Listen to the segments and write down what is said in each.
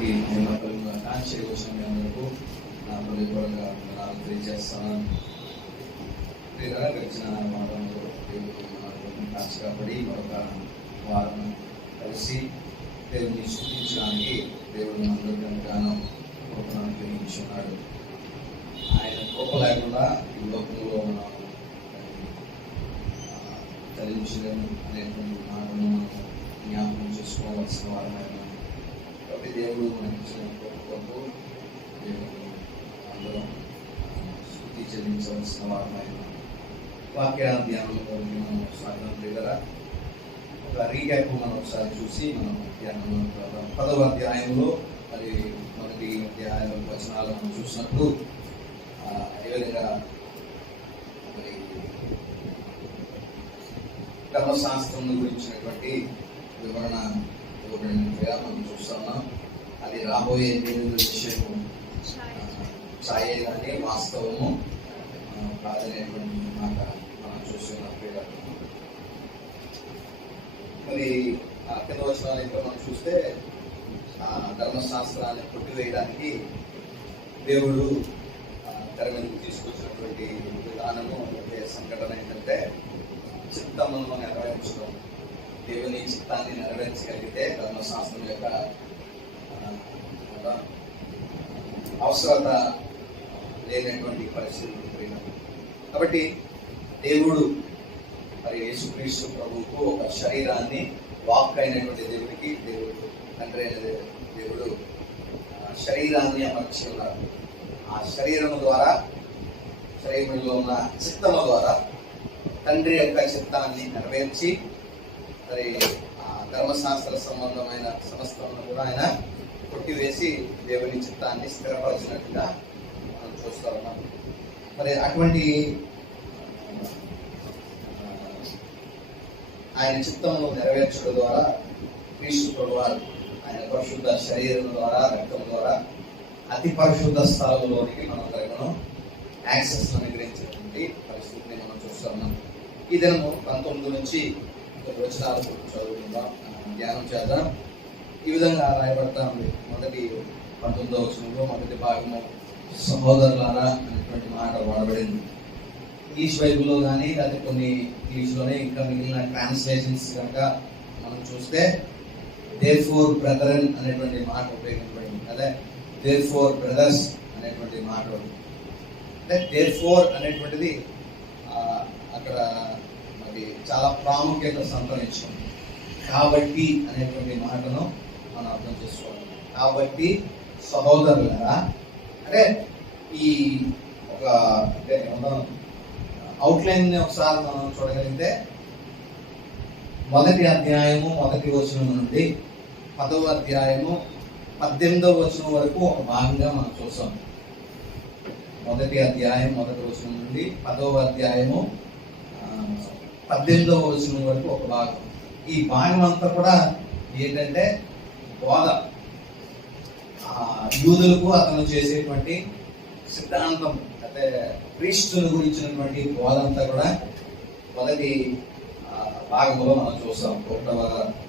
నామానికి చేయవలసిన మీ అందరికీ నా హృదయపూర్వకంగా తెలియజేస్తాను. గడిచిన వారంలో కష్టపడి మరొక వారం కలిసి దేవుని స్తుతించడానికి దేవుడు అందరికీ గాను కృపను అనుగ్రహించున్నాడు. ఆయన కృప లేకుండా ఈ లోకంలో మనం చదివించలేము అనేటువంటి మాటను మనం జ్ఞాపకం చేసుకోవాల్సిన వారమైన కాబట్టి దేవుడు మనకిచ్చిన కృపకు అందరం స్తుతి చెల్లించవలసిన వారమైన వాక్య ధ్యానంలో మనం సాధన దగ్గర ఒక రీక్యాప్ మనం ఒకసారి చూసి మనం ధ్యానంలో 10వ అధ్యాయంలో మరి మొదటి అధ్యాయం వచనాలు మనం చూసినప్పుడు ఏ విధంగా మరి ధర్మశాస్త్రం గురించినటువంటి వివరణ ఇవ్వబడినట్టుగా మనం చూస్తున్నాం. అది రాబోయే విషయము ఛాయే కానీ వాస్తవము కాదనేటువంటి మాట మనం చూస్తున్నట్టుగా మరి కింద వచనాలు ఇంకా మనం చూస్తే ధర్మశాస్త్రాన్ని కొట్టివేయడానికి దేవుడు తెర మీదకి తీసుకొచ్చినటువంటి విధానము సంఘటన ఏంటంటే చిత్తములను నెరవేర్చడం. దేవుని చిత్తాన్ని నెరవేర్చగలిగితే ధర్మశాస్త్రం యొక్క అవసరత లేనటువంటి పరిస్థితులు. కాబట్టి దేవుడు మరి యేసుక్రీస్తు ప్రభువుకు ఒక శరీరాన్ని వాక్ అయినటువంటి దేవుడికి దేవుడు తండ్రి అయిన దేవుడు శరీరాన్ని అమర్చి ఉన్నారు. ఆ శరీరము ద్వారా శరీరంలో ఉన్న చిత్తము ద్వారా తండ్రి యొక్క చిత్తాన్ని నెరవేర్చి మరి ధర్మశాస్త్ర సంబంధమైన సమస్తలను కూడా ఆయన కొట్టివేసి దేవుని చిత్తాన్ని స్థిరపరిచినట్టుగా మనం చూస్తూ ఉన్నాం. మరి అటువంటి ఆయన చిత్తమును నెరవేర్చడం ద్వారా క్రీస్తు ప్రభువారు ఆయన పరిశుద్ధ శరీరం ద్వారా రక్తం ద్వారా అతి పరిశుద్ధ స్థలంలోనికి మనం యాక్సెస్ అనుగ్రహించినటువంటి పరిస్థితిని మనం చూస్తున్నాం. ఈ దినము 19 నుంచి వచనాలు చదువుకుందాం, ధ్యానం చేద్దాం. ఈ విధంగా రాయబడతా ఉంది. మొదటి 19వ వచనంలో మొదటి భాగము సహోదరులారా అనేటువంటి మాట వాడబడింది. ఇంగ్లీష్ బైబిల్లో కానీ లేదా కొన్ని ఇంగ్లీష్లోనే ఇంకా మిగిలిన ట్రాన్స్లేషన్స్ కనుక మనం చూస్తే దేర్ఫోర్ బ్రదరన్ అనేటువంటి మాట ఉపయోగించబడింది. అదే దేర్ఫోర్ బ్రదర్స్ అనేటువంటి మాట. అంటే దేర్ఫోర్ అనేటువంటిది అక్కడ మరి చాలా ప్రాముఖ్యత సంతరించుకుంది. కాబట్టి అనేటువంటి మాటను మనం అర్థం చేసుకోవాలి. కాబట్టి సహోదరులారా అంటే ఈ ఒక అవుట్లైన్ ఒకసారి మనం చూడగలిగితే మొదటి అధ్యాయము 1వ వచనం నుండి 10వ అధ్యాయము 18వ వచనం వరకు ఒక భాగంగా మనం చూస్తాం. మొదటి అధ్యాయం 1వ వచనం నుండి 10వ అధ్యాయము 18వ వచనం వరకు ఒక భాగం. ఈ భాగం అంతా కూడా ఏంటంటే బోధ, యూదులకు అతను చేసేటువంటి సిద్ధాంతం అంటే క్రీస్తుని గురించినటువంటి బోధ అంతా కూడా మొదటి భాగంలో మనం చూస్తాం. 1వ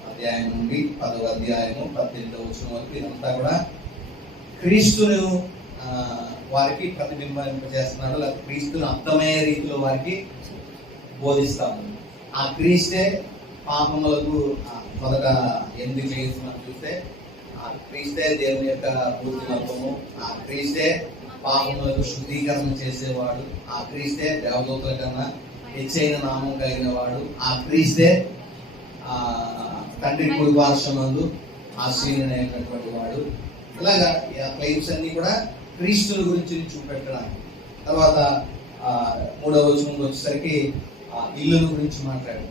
అధ్యాయం నుండి 10వ అధ్యాయము 18వ వచనం వరకు ఇదంతా కూడా క్రీస్తును వారికి ప్రతిబింబింపజేస్తున్నాడు, లేకపోతే క్రీస్తును అర్థమయ్యే రీతిలో వారికి బోధిస్తాము. ఆ క్రీస్తే పాపములకు మొదట ఎందుకు చేస్తున్నాం చూస్తే ఆ క్రీస్తే దేవుని యొక్క పూర్తిమత్వము, ఆ క్రీస్తే పాపములకు శుద్ధీకరణ చేసేవాడు, ఆ క్రీస్తే దేవదూతల కన్నా హెచ్చైన నామం కలిగిన వాడు, ఆ క్రీస్తే తండ్రి కుడి పార్శ్వమందు ఆశీనుడైనటువంటి వాడు. ఇలాగా క్లెయిమ్స్ అన్ని కూడా క్రీస్తుల గురించి చూపెట్టడానికి. తర్వాత 3వ వచనంలో వచ్చేసరికి ఇల్లుల గురించి మాట్లాడు.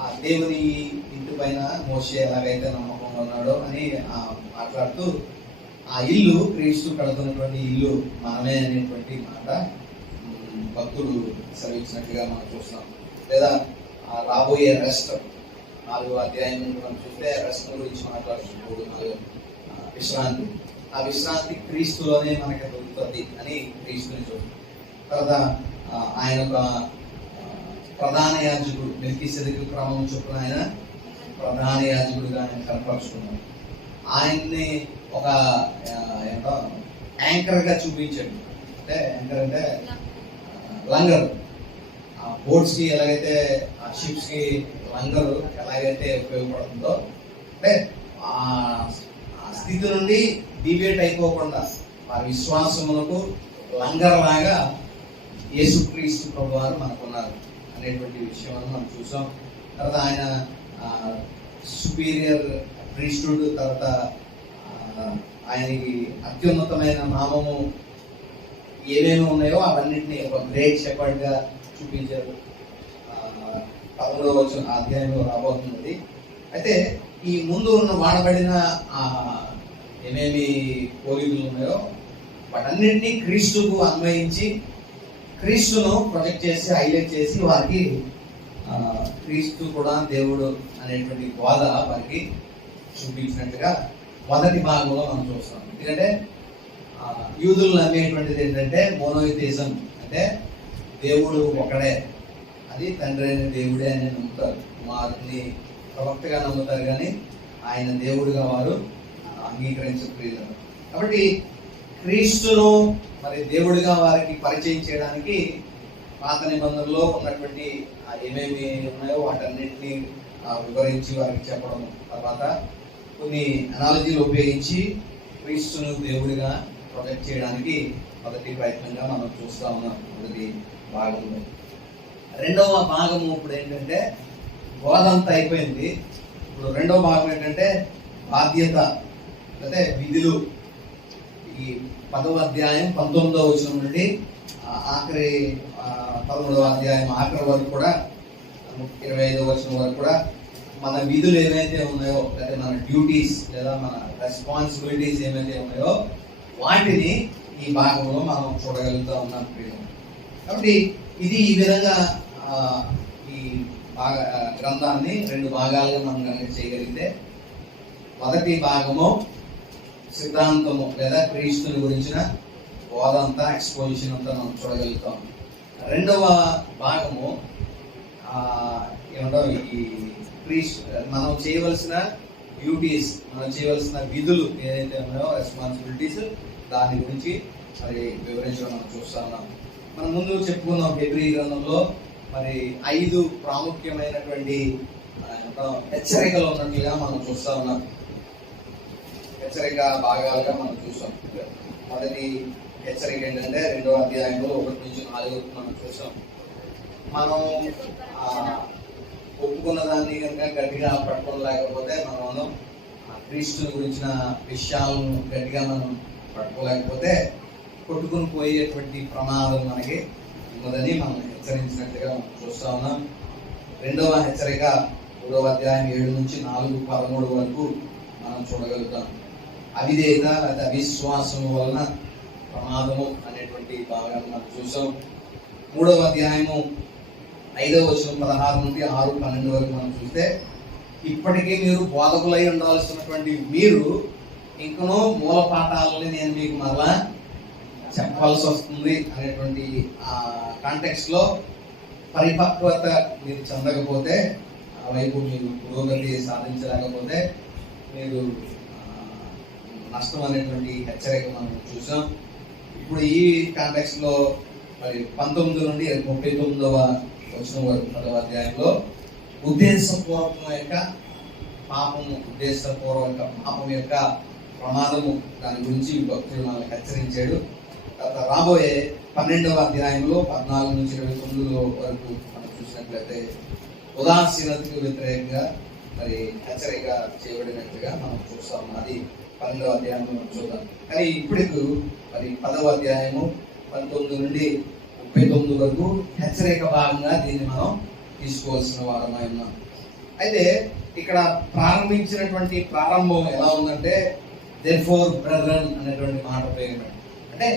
ఆ దేవుని ఇంటి పైన మోషే ఎలాగైతే నమ్మకంగా ఉన్నాడో అని మాట్లాడుతూ ఆ ఇల్లు క్రీస్తు కడుతున్నటువంటి ఇల్లు మనమే అనేటువంటి మాట భక్తుడు సెలవిచ్చినట్టుగా మనం చూస్తున్నాం. లేదా రాబోయే రెస్ట్ 4వ అధ్యాయం మనం చూస్తే రెస్ట్ గురించి మాట్లాడుతున్నాడు. విశ్రాంతి, ఆ విశ్రాంతి క్రీస్తులోనే మనకి దొరుకుతుంది అని క్రీస్తుని చూస్తాం. తర్వాత ఆయన ఒక ప్రధాన యాజకుడు మెల్కీసెదెకు క్రమం చొప్పున ఆయన ప్రధాన యాజకుడుగా ఆయన కనపరుచుకున్నాడు. ఆయన్ని ఒక ఏంటో యాంకర్గా చూపించాడు. అంటే యాంకర్ అంటే లంగర్. బోట్స్కి ఎలాగైతే షిప్స్కి లంగరు ఎలాగైతే ఉపయోగపడుతుందో, అంటే ఆ స్థితి నుండి డిబేట్ అయిపోకుండా వారి విశ్వాసములకు లంగర్ లాగా యేసుక్రీస్తు ప్రభు వారు మనకున్నారు అనేటువంటి విషయం మనం చూసాం. తర్వాత ఆయన సుపీరియర్ ప్రీస్టుడ్, తర్వాత ఆయనకి అత్యున్నతమైన నామము ఏమేమి ఉన్నాయో అవన్నింటినీ ఒక గ్రేట్ షెపర్డ్గా చూపించారు. 11వ అధ్యాయంలో రాబోతున్నది. అయితే ఈ ముందు ఉన్న వాడబడిన ఏమేమి పోలికలు ఉన్నాయో వాటన్నింటినీ క్రీస్తుకు అన్వయించి క్రీస్తును ప్రొజెక్ట్ చేసి హైలైట్ చేసి వారికి క్రీస్తు కూడా దేవుడు అనేటువంటి బోధ వారికి చూపించినట్టుగా మొదటి భాగంలో మనం చూస్తాం. ఎందుకంటే యూదులు నమ్మేటువంటిది ఏంటంటే మోనోయిథిజం, అంటే దేవుడు ఒకడే, అది తండ్రి అయిన దేవుడే అని నమ్ముతారు. కుమారుని ప్రవక్తగా నమ్ముతారు, కానీ ఆయన దేవుడిగా వారు అంగీకరించలేదు. కాబట్టి క్రీస్తును మరి దేవుడిగా వారికి పరిచయం చేయడానికి పాత నిబంధనలో ఉన్నటువంటి ఏమేమి ఉన్నాయో వాటన్నింటినీ వివరించి వారికి చెప్పడం, తర్వాత కొన్ని అనాలజీలు ఉపయోగించి క్రీస్తును దేవుడిగా ప్రొజెక్ట్ చేయడానికి మొదటి ప్రయత్నంగా మనం చూస్తా ఉన్నాం మొదటి భాగంలో. రెండవ భాగము ఇప్పుడు ఏంటంటే బోధ అంతా అయిపోయింది. ఇప్పుడు రెండవ భాగం ఏంటంటే బాధ్యత, అంటే విధులు. ఈ 10వ అధ్యాయం 19వ వచనం నుండి ఆఖరి 13వ అధ్యాయం ఆఖరి వరకు కూడా 25వ వచనం వరకు కూడా మన విధులు ఏవైతే ఉన్నాయో, లేదా మన డ్యూటీస్ లేదా మన రెస్పాన్సిబిలిటీస్ ఏమైతే ఉన్నాయో వాటిని ఈ భాగంలో మనం చూడగలుగుతా ఉన్నాం. కాబట్టి ఇది ఈ విధంగా ఈ గ్రంథాన్ని 2 భాగాలుగా మనం కనుక చేయగలిగితే, మొదటి భాగము సిద్ధాంతము లేదా క్రీస్తుని గురించిన బోధ అంతా, ఎక్స్పోజిషన్ అంతా మనం చూడగలుగుతాం. రెండవ భాగము ఏమంటాం, ఈ మనం చేయవలసిన డ్యూటీస్, మనం చేయవలసిన విధులు ఏదైతే ఉన్నాయో, రెస్పాన్సిబిలిటీస్, దాని గురించి మరి వివరించడం మనం చూస్తా ఉన్నాం. మనం ముందు చెప్పుకున్నాం హెబ్రీ గ్రంథంలో మరి 5 ప్రాముఖ్యమైనటువంటి హెచ్చరికలు ఉన్నట్లుగా మనం చూస్తా ఉన్నాం. హెచ్చరిక భాగాలుగా మనం చూసాం. మొదటి హెచ్చరిక ఏంటంటే 2వ అధ్యాయంలో 1 నుంచి 4 మనం చూసాం. మనం ఒప్పుకున్న దాన్ని కనుక గట్టిగా పట్టుకోలేకపోతే, మనం క్రీస్తుని గురించిన విషయాలను గట్టిగా మనం పట్టుకోలేకపోతే కొట్టుకుని పోయేటువంటి ప్రమాదం మనకి ఉన్నదని మనం హెచ్చరించినట్లుగా మనం చూస్తా ఉన్నాం. రెండవ హెచ్చరిక 3వ అధ్యాయం 7 నుంచి 4:13 వరకు మనం చూడగలుగుతాం. అవిధేయత లేదా అవిశ్వాసం వలన ప్రమాదము అనేటువంటి భాగాన్ని మనం చూసాం. 3వ అధ్యాయము 5వ వచనం 16 నుండి 6:12 వరకు మనం చూస్తే, ఇప్పటికీ మీరు బోధకులై ఉండాల్సినటువంటి మీరు ఇంకనూ మూల పాఠాలని నేను మీకు మరలా చెప్పాల్సి వస్తుంది అనేటువంటి కాంటెక్స్ట్ లో పరిపక్వత మీరు చెందకపోతే, ఆ వైపు మీరు పురోగతి సాధించలేకపోతే మీరు నష్టం అనేటువంటి హెచ్చరిక మనం చూసాం. ఇప్పుడు ఈ కాంటెక్స్ట్ లో మరి 19 నుండి 39వ వచనం వరకు 10వ అధ్యాయంలో ఉద్దేశపూర్వక పాపం యొక్క ప్రమాదము, దాని గురించి భక్తులు మనల్ని హెచ్చరించాడు. తర్వాత రాబోయే 12వ అధ్యాయంలో 14 నుంచి 29 వరకు మనం చూసినట్లయితే ఉదాసీనతకు వ్యతిరేకంగా మరి హెచ్చరిక చేయబడినట్లుగా మనం చూస్తాం. అది 12వ అధ్యాయంలో మనం చూద్దాం. కానీ ఇప్పుడు మరి 10వ అధ్యాయము 19 నుండి 39 వరకు హెచ్చరిక భాగంగా దీన్ని మనం తీసుకోవాల్సిన వారమై ఉన్నాం. అయితే ఇక్కడ ప్రారంభించినటువంటి ప్రారంభం ఎలా ఉందంటే, therefore brethren అనేటువంటి మాట ఉపయోగపడింది. అంటే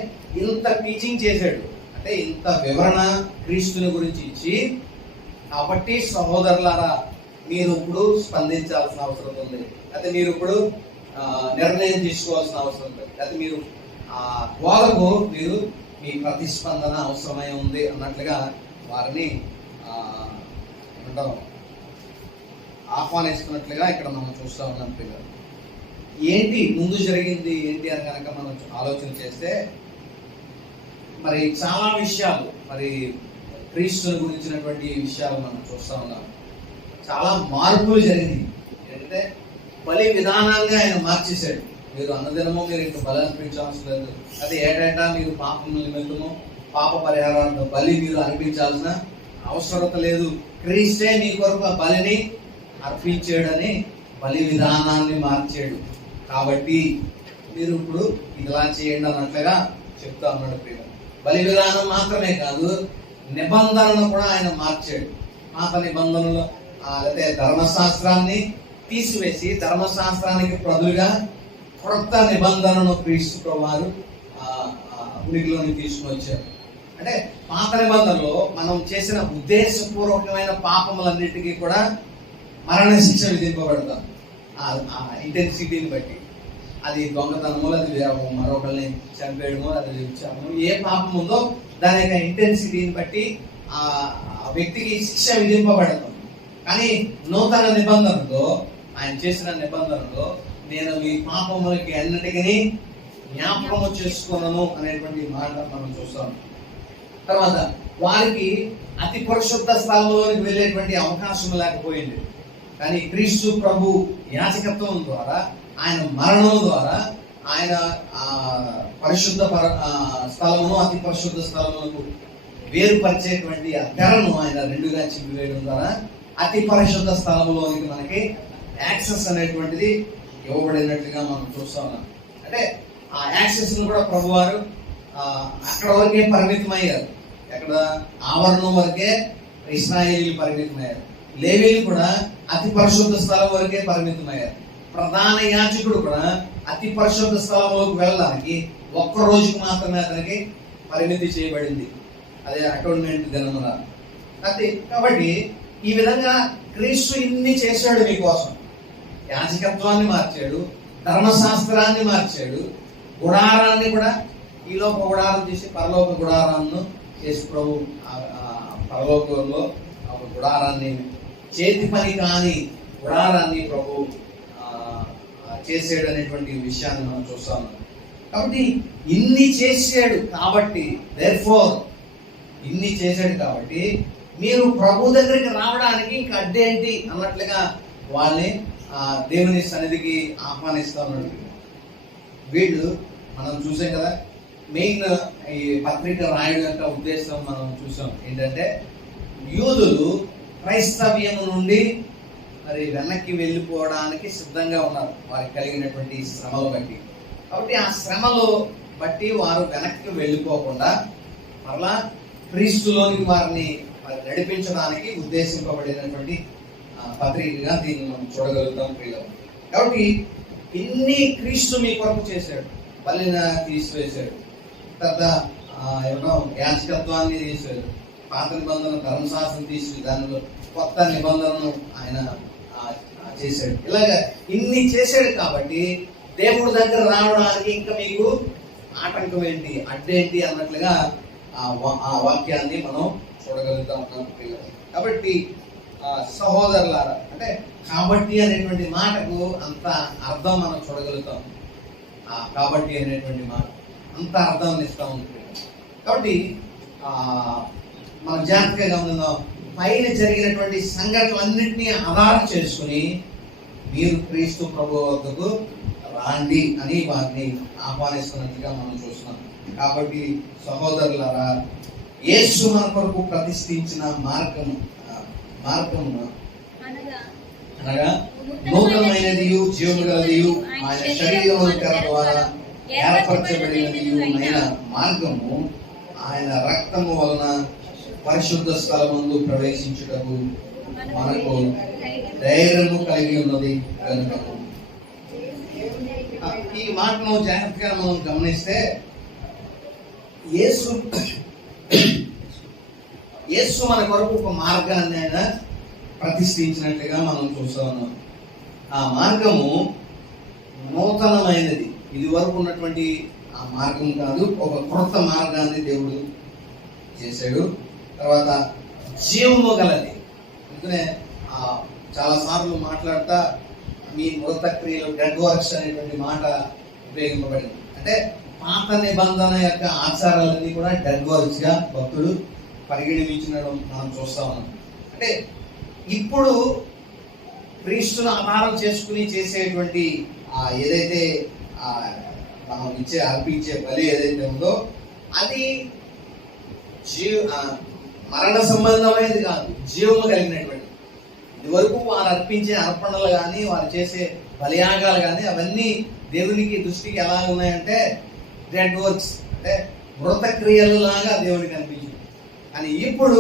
ఇంత టీచింగ్ చేశాడు, అంటే ఇంత వివరణ క్రీస్తుని గురించి ఇచ్చి, కాబట్టి సహోదరులారా మీరు ఇప్పుడు స్పందించాల్సిన అవసరం ఉంది, అయితే మీరు ఇప్పుడు నిర్ణయం తీసుకోవాల్సిన అవసరం ఉంది, అయితే మీరు బోధకు మీరు మీ ప్రతిస్పందన అవసరమై ఉంది అన్నట్లుగా వారిని ఆహ్వానిస్తున్నట్లుగా ఇక్కడ మనం చూస్తూ ఉన్నాం పిల్లలు. ఏంటి ముందు జరిగింది ఏంటి అని కనుక మనం ఆలోచన చేస్తే మరి చాలా విషయాలు, మరి క్రీస్తుని గురించినటువంటి విషయాలు మనం చూస్తా ఉన్నాం. చాలా మార్పులు జరిగింది. ఏంటంటే బలి విధానాన్ని ఆయన మార్చేశాడు. మీరు అన్నదినము మీరు ఇంకా బలి అర్పించాల్సిన లేదు, అదే ఏటేటా మీరు పాపం నిమిత్తము పాప పరిహారాన్ని బలి మీరు అర్పించాల్సిన అవసరత లేదు. క్రీస్తే మీ కొరకు ఆ బలిని అర్పించాడని బలి విధానాన్ని మార్చాడు. కాబట్టి మీరు ఇప్పుడు ఇలా చేయండి అన్నట్లుగా చెప్తా ఉన్నాడు ప్రియ. బలి విధానం మాత్రమే కాదు, నిబంధనను కూడా ఆయన మార్చాడు. పాత నిబంధనలు లేకపోతే ధర్మశాస్త్రాన్ని తీసివేసి ధర్మశాస్త్రానికి బదులుగా కొత్త నిబంధనను క్రీస్తు ప్రభువారు ఉనికిలోని తీసుకుని వచ్చారు. అంటే పాత నిబంధనలో మనం చేసిన ఉద్దేశపూర్వకమైన పాపములన్నిటికీ కూడా మరణ శిక్ష విధింపబడతాం. ఇంటెన్సిటీని బట్టి, అది దొంగతనము, అది మరొకరిని చంపేయడము, అది విచారము, ఏ పాపం ఉందో దాని యొక్క ఇంటెన్సిటీని బట్టి ఆ వ్యక్తికి శిక్ష విధింపబడతాం. కానీ నూతన నిబంధనలో ఆయన చేసిన నిబంధనలో నేను మీ పాపములకి అన్నిటికీ జ్ఞాపకము చేసుకున్నాను అనేటువంటి మాట మనం చూస్తాం. తర్వాత వారికి అతి పరిశుద్ధ స్థలంలోకి వెళ్ళేటువంటి అవకాశం లేకపోయింది. కానీ క్రీస్తు ప్రభు యాజకత్వం ద్వారా, ఆయన మరణం ద్వారా ఆయన పరిశుద్ధ స్థలమును అతి పరిశుద్ధ స్థలములకు వేరుపరిచేటువంటి ఆ తెరను ఆయన రెండుగా చింపివేయడం ద్వారా అతి పరిశుద్ధ స్థలంలోనికి మనకి యాక్సెస్ అనేటువంటిది ఇవ్వబడినట్లుగా మనం చూస్తా ఉన్నాం. అంటే ఆ యాక్సెస్ ను కూడా ప్రభువారు అక్కడ వరకే పరిమితమయ్యారు. అక్కడ ఆవరణం వరకే ఇశ్రాయేలీలు పరిమితమయ్యారు. లేవీలు కూడా అతి పరిశుద్ధ స్థలం వరకే పరిమితమయ్యారు. ప్రధాన యాజకుడు కూడా అతి పరిశుద్ధ స్థలంలోకి వెళ్ళడానికి ఒక్క రోజుకు మాత్రమే అతనికి పరిమితి చేయబడింది. అదే అటోన్మెంట్ దినమున. అంతే. కాబట్టి ఈ విధంగా క్రీస్తు ఇన్ని చేశాడు మీకోసం. యాజకత్వాన్ని మార్చాడు, ధర్మశాస్త్రాన్ని మార్చాడు, గుడారాన్ని కూడా, ఈలోక గుడారం తీసి పరలోక గుడారాన్ని యేసు ప్రభు పరలోకంలో ఒక గుడారాన్ని, చేతి పని కాని గుడారాన్ని ప్రభు చేసాడు అనేటువంటి విషయాన్ని మనం చూస్తాము. కాబట్టి ఇన్ని చేసాడు కాబట్టి, దేర్ఫోర్ ఇన్ని చేశాడు కాబట్టి మీరు ప్రభు దగ్గరికి రావడానికి ఇంకా అడ్డేంటి అన్నట్లుగా వాళ్ళని దేవుని సన్నిధికి ఆహ్వానిస్తా ఉన్నాడు. వీళ్ళు మనం చూసాం కదా, మెయిన్ ఈ పత్రిక రాయడం యొక్క ఉద్దేశం మనం చూసాం ఏంటంటే, యూదులు క్రైస్తవ్యం నుండి మరి వెనక్కి వెళ్ళిపోవడానికి సిద్ధంగా ఉన్నారు వారికి కలిగినటువంటి శ్రమలు బట్టి. కాబట్టి ఆ శ్రమలు బట్టి వారు వెనక్కి వెళ్ళిపోకుండా మరలా క్రీస్తులోనికి వారిని నడిపించడానికి ఉద్దేశింపబడినటువంటి పత్రికగా దీన్ని మనం చూడగలుగుతాం ప్రియులు. కాబట్టి ఇన్ని క్రీస్తు మీ కొరకు చేశాడు. బలిని తీసివేశాడు, తర్వాత యాజకత్వాన్ని తీసాడు, పాత నిబంధన ధర్మశాస్త్రం తీసి దానిలో కొత్త నిబంధనను ఆయన చేశాడు. ఇలాగ ఇన్ని చేశాడు కాబట్టి దేవుడి దగ్గర రావడానికి ఇంకా మీకు ఆటంకం ఏంటి, అడ్డేంటి అన్నట్లుగా ఆ వాక్యాన్ని మనం చూడగలుగుతా ఉన్నాం. కాబట్టి సహోదరులారా, అంటే కాబట్టి అనేటువంటి మాటకు అంత అర్థం మనం చూడగలుగుతాం. కాబట్టి అనేటువంటి మాట అంత అర్థం ఇస్తా ఉంది. కాబట్టి మనం జాగ్రత్తగా గమనిద్దాం. పైన జరిగినటువంటి సంఘటనలన్నింటినీ ఆధారం చేసుకుని మీరు క్రీస్తు ప్రభు వద్దకు రాండి అని వారిని ఆహ్వానిస్తున్నట్టుగా మనం చూస్తున్నాం. కాబట్టి సహోదరులారా, యేసు మన కొరకు ప్రతిష్ఠించిన మార్గము అనగా నూతనమైనది జీవము గలది ఆయన శరీరము ద్వారా ఏర్పరచబడినది అయిన మార్గము ఆయన రక్తము వలన పరిశుద్ధ స్థలమందు ప్రవేశించుటకు మనకు ధైర్యము కలిగి ఉన్నది కనుక. ఈ మాటను జాగ్రత్తగా మనం గమనిస్తే యేసు మన కొరకు ఒక మార్గాన్ని ఆయన ప్రతిష్ఠించినట్లుగా మనం చూస్తా ఉన్నాం. ఆ మార్గము నూతనమైనది, ఇది వరకు ఉన్నటువంటి ఆ మార్గం కాదు, ఒక క్రొత్త మార్గాన్ని దేవుడు చేశాడు. తర్వాత జీవము గలది. అందుకనే చాలా సార్లు మాట్లాడతా మీ మృత క్రియలు, డెడ్ వర్క్స్ అనేటువంటి మాట ఉపయోగింపబడింది. అంటే పాత నిబంధన యొక్క ఆచారాలన్నీ కూడా డెడ్ వర్క్స్ గా భక్తులు పరిగణించడం మనం చూస్తా ఉన్నాం. అంటే ఇప్పుడు క్రీస్తును ఆధారం చేసుకుని చేసేటువంటి ఏదైతే మనం అర్పించే బలి ఏదైతే ఉందో అది మరణ సంబంధమైనది కాదు, జీవము కలిగినటువంటి. ఇదివరకు వారు అర్పించే అర్పణలు కానీ వారు చేసే బలియాగాలు కానీ అవన్నీ దేవునికి దృష్టికి ఎలా ఉన్నాయంటే డెడ్ వర్క్స్, అంటే మృత క్రియలు లాగా దేవునికి అనిపించింది. కానీ ఇప్పుడు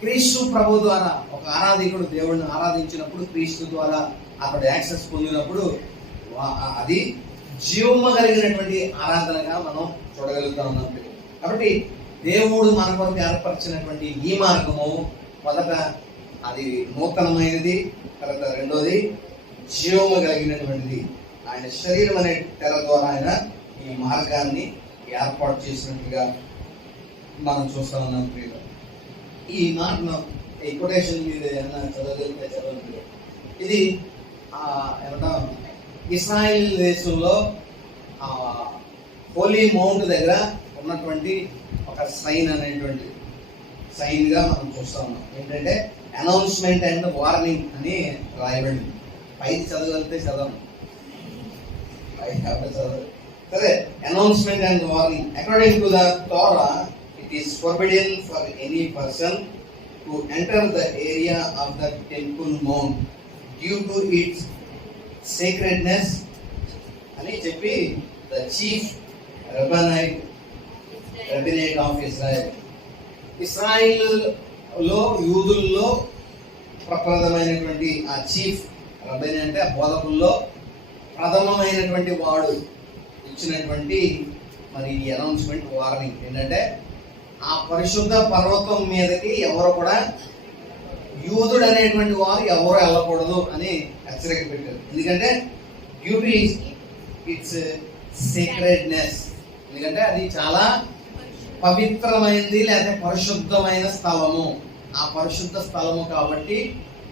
క్రీస్తు ప్రభు ద్వారా ఒక ఆరాధికుడు దేవుడిని ఆరాధించినప్పుడు, క్రీస్తు ద్వారా అతడు యాక్సెస్ పొందినప్పుడు అది జీవము కలిగినటువంటి ఆరాధనగా మనం చూడగలుగుతా ఉన్నాం. కాబట్టి దేవుడు మన కొరకు ఏర్పరిచినటువంటి ఈ మార్గము మొదట అది నూతనమైనది, తర్వాత రెండోది జీవము కలిగినటువంటిది. ఆయన శరీరం అనే తెర ద్వారా ఆయన ఈ మార్గాన్ని ఏర్పాటు చేసినట్టుగా మనం చూస్తా ఉన్నాం. ఈ మాట ఈ కొటేషన్ మీద ఏమన్నా చదవగలిగితే చదవగలిగితే ఇది ఏమంటా ఇస్రాయిల్ దేశంలో హోలీ మౌంట్ దగ్గర ఉన్నటువంటి ఒక సైన్ అనేటువంటి సైన్ గా మనం చూస్తా ఉన్నాం. ఏంటంటే అనౌన్స్మెంట్ అండ్ వార్నింగ్ అని రాయబడింది. పైకి చదవగలిగితే చదవం, సరే. Announcement and warning. According to the Torah, it is forbidden for any person to enter the area of the temple mount due to its sacredness అని చెప్పి the chief rabbinate of Israel, Israel లో యూదుల్లో ప్రప్రథమైనటువంటి ఆ chief రబ్బైన్ అంటే ఆ బోధకుల్లో ప్రథమమైనటువంటి వాడు ఇచ్చినటువంటి మరి ఈ అనౌన్స్మెంట్, వార్నింగ్ ఏంటంటే ఆ పరిశుద్ధ పర్వతం మీదకి ఎవరు కూడా యూదుడు అనేటువంటి వారు ఎవరు వెళ్ళకూడదు అని హెచ్చరిక పెట్టారు. ఎందుకంటే డ్యూటీ ఇట్స్ సీక్రెట్నెస్, ఎందుకంటే అది చాలా పవిత్రమైనది లేదా పరిశుద్ధమైన స్థలము. ఆ పరిశుద్ధ స్థలము కాబట్టి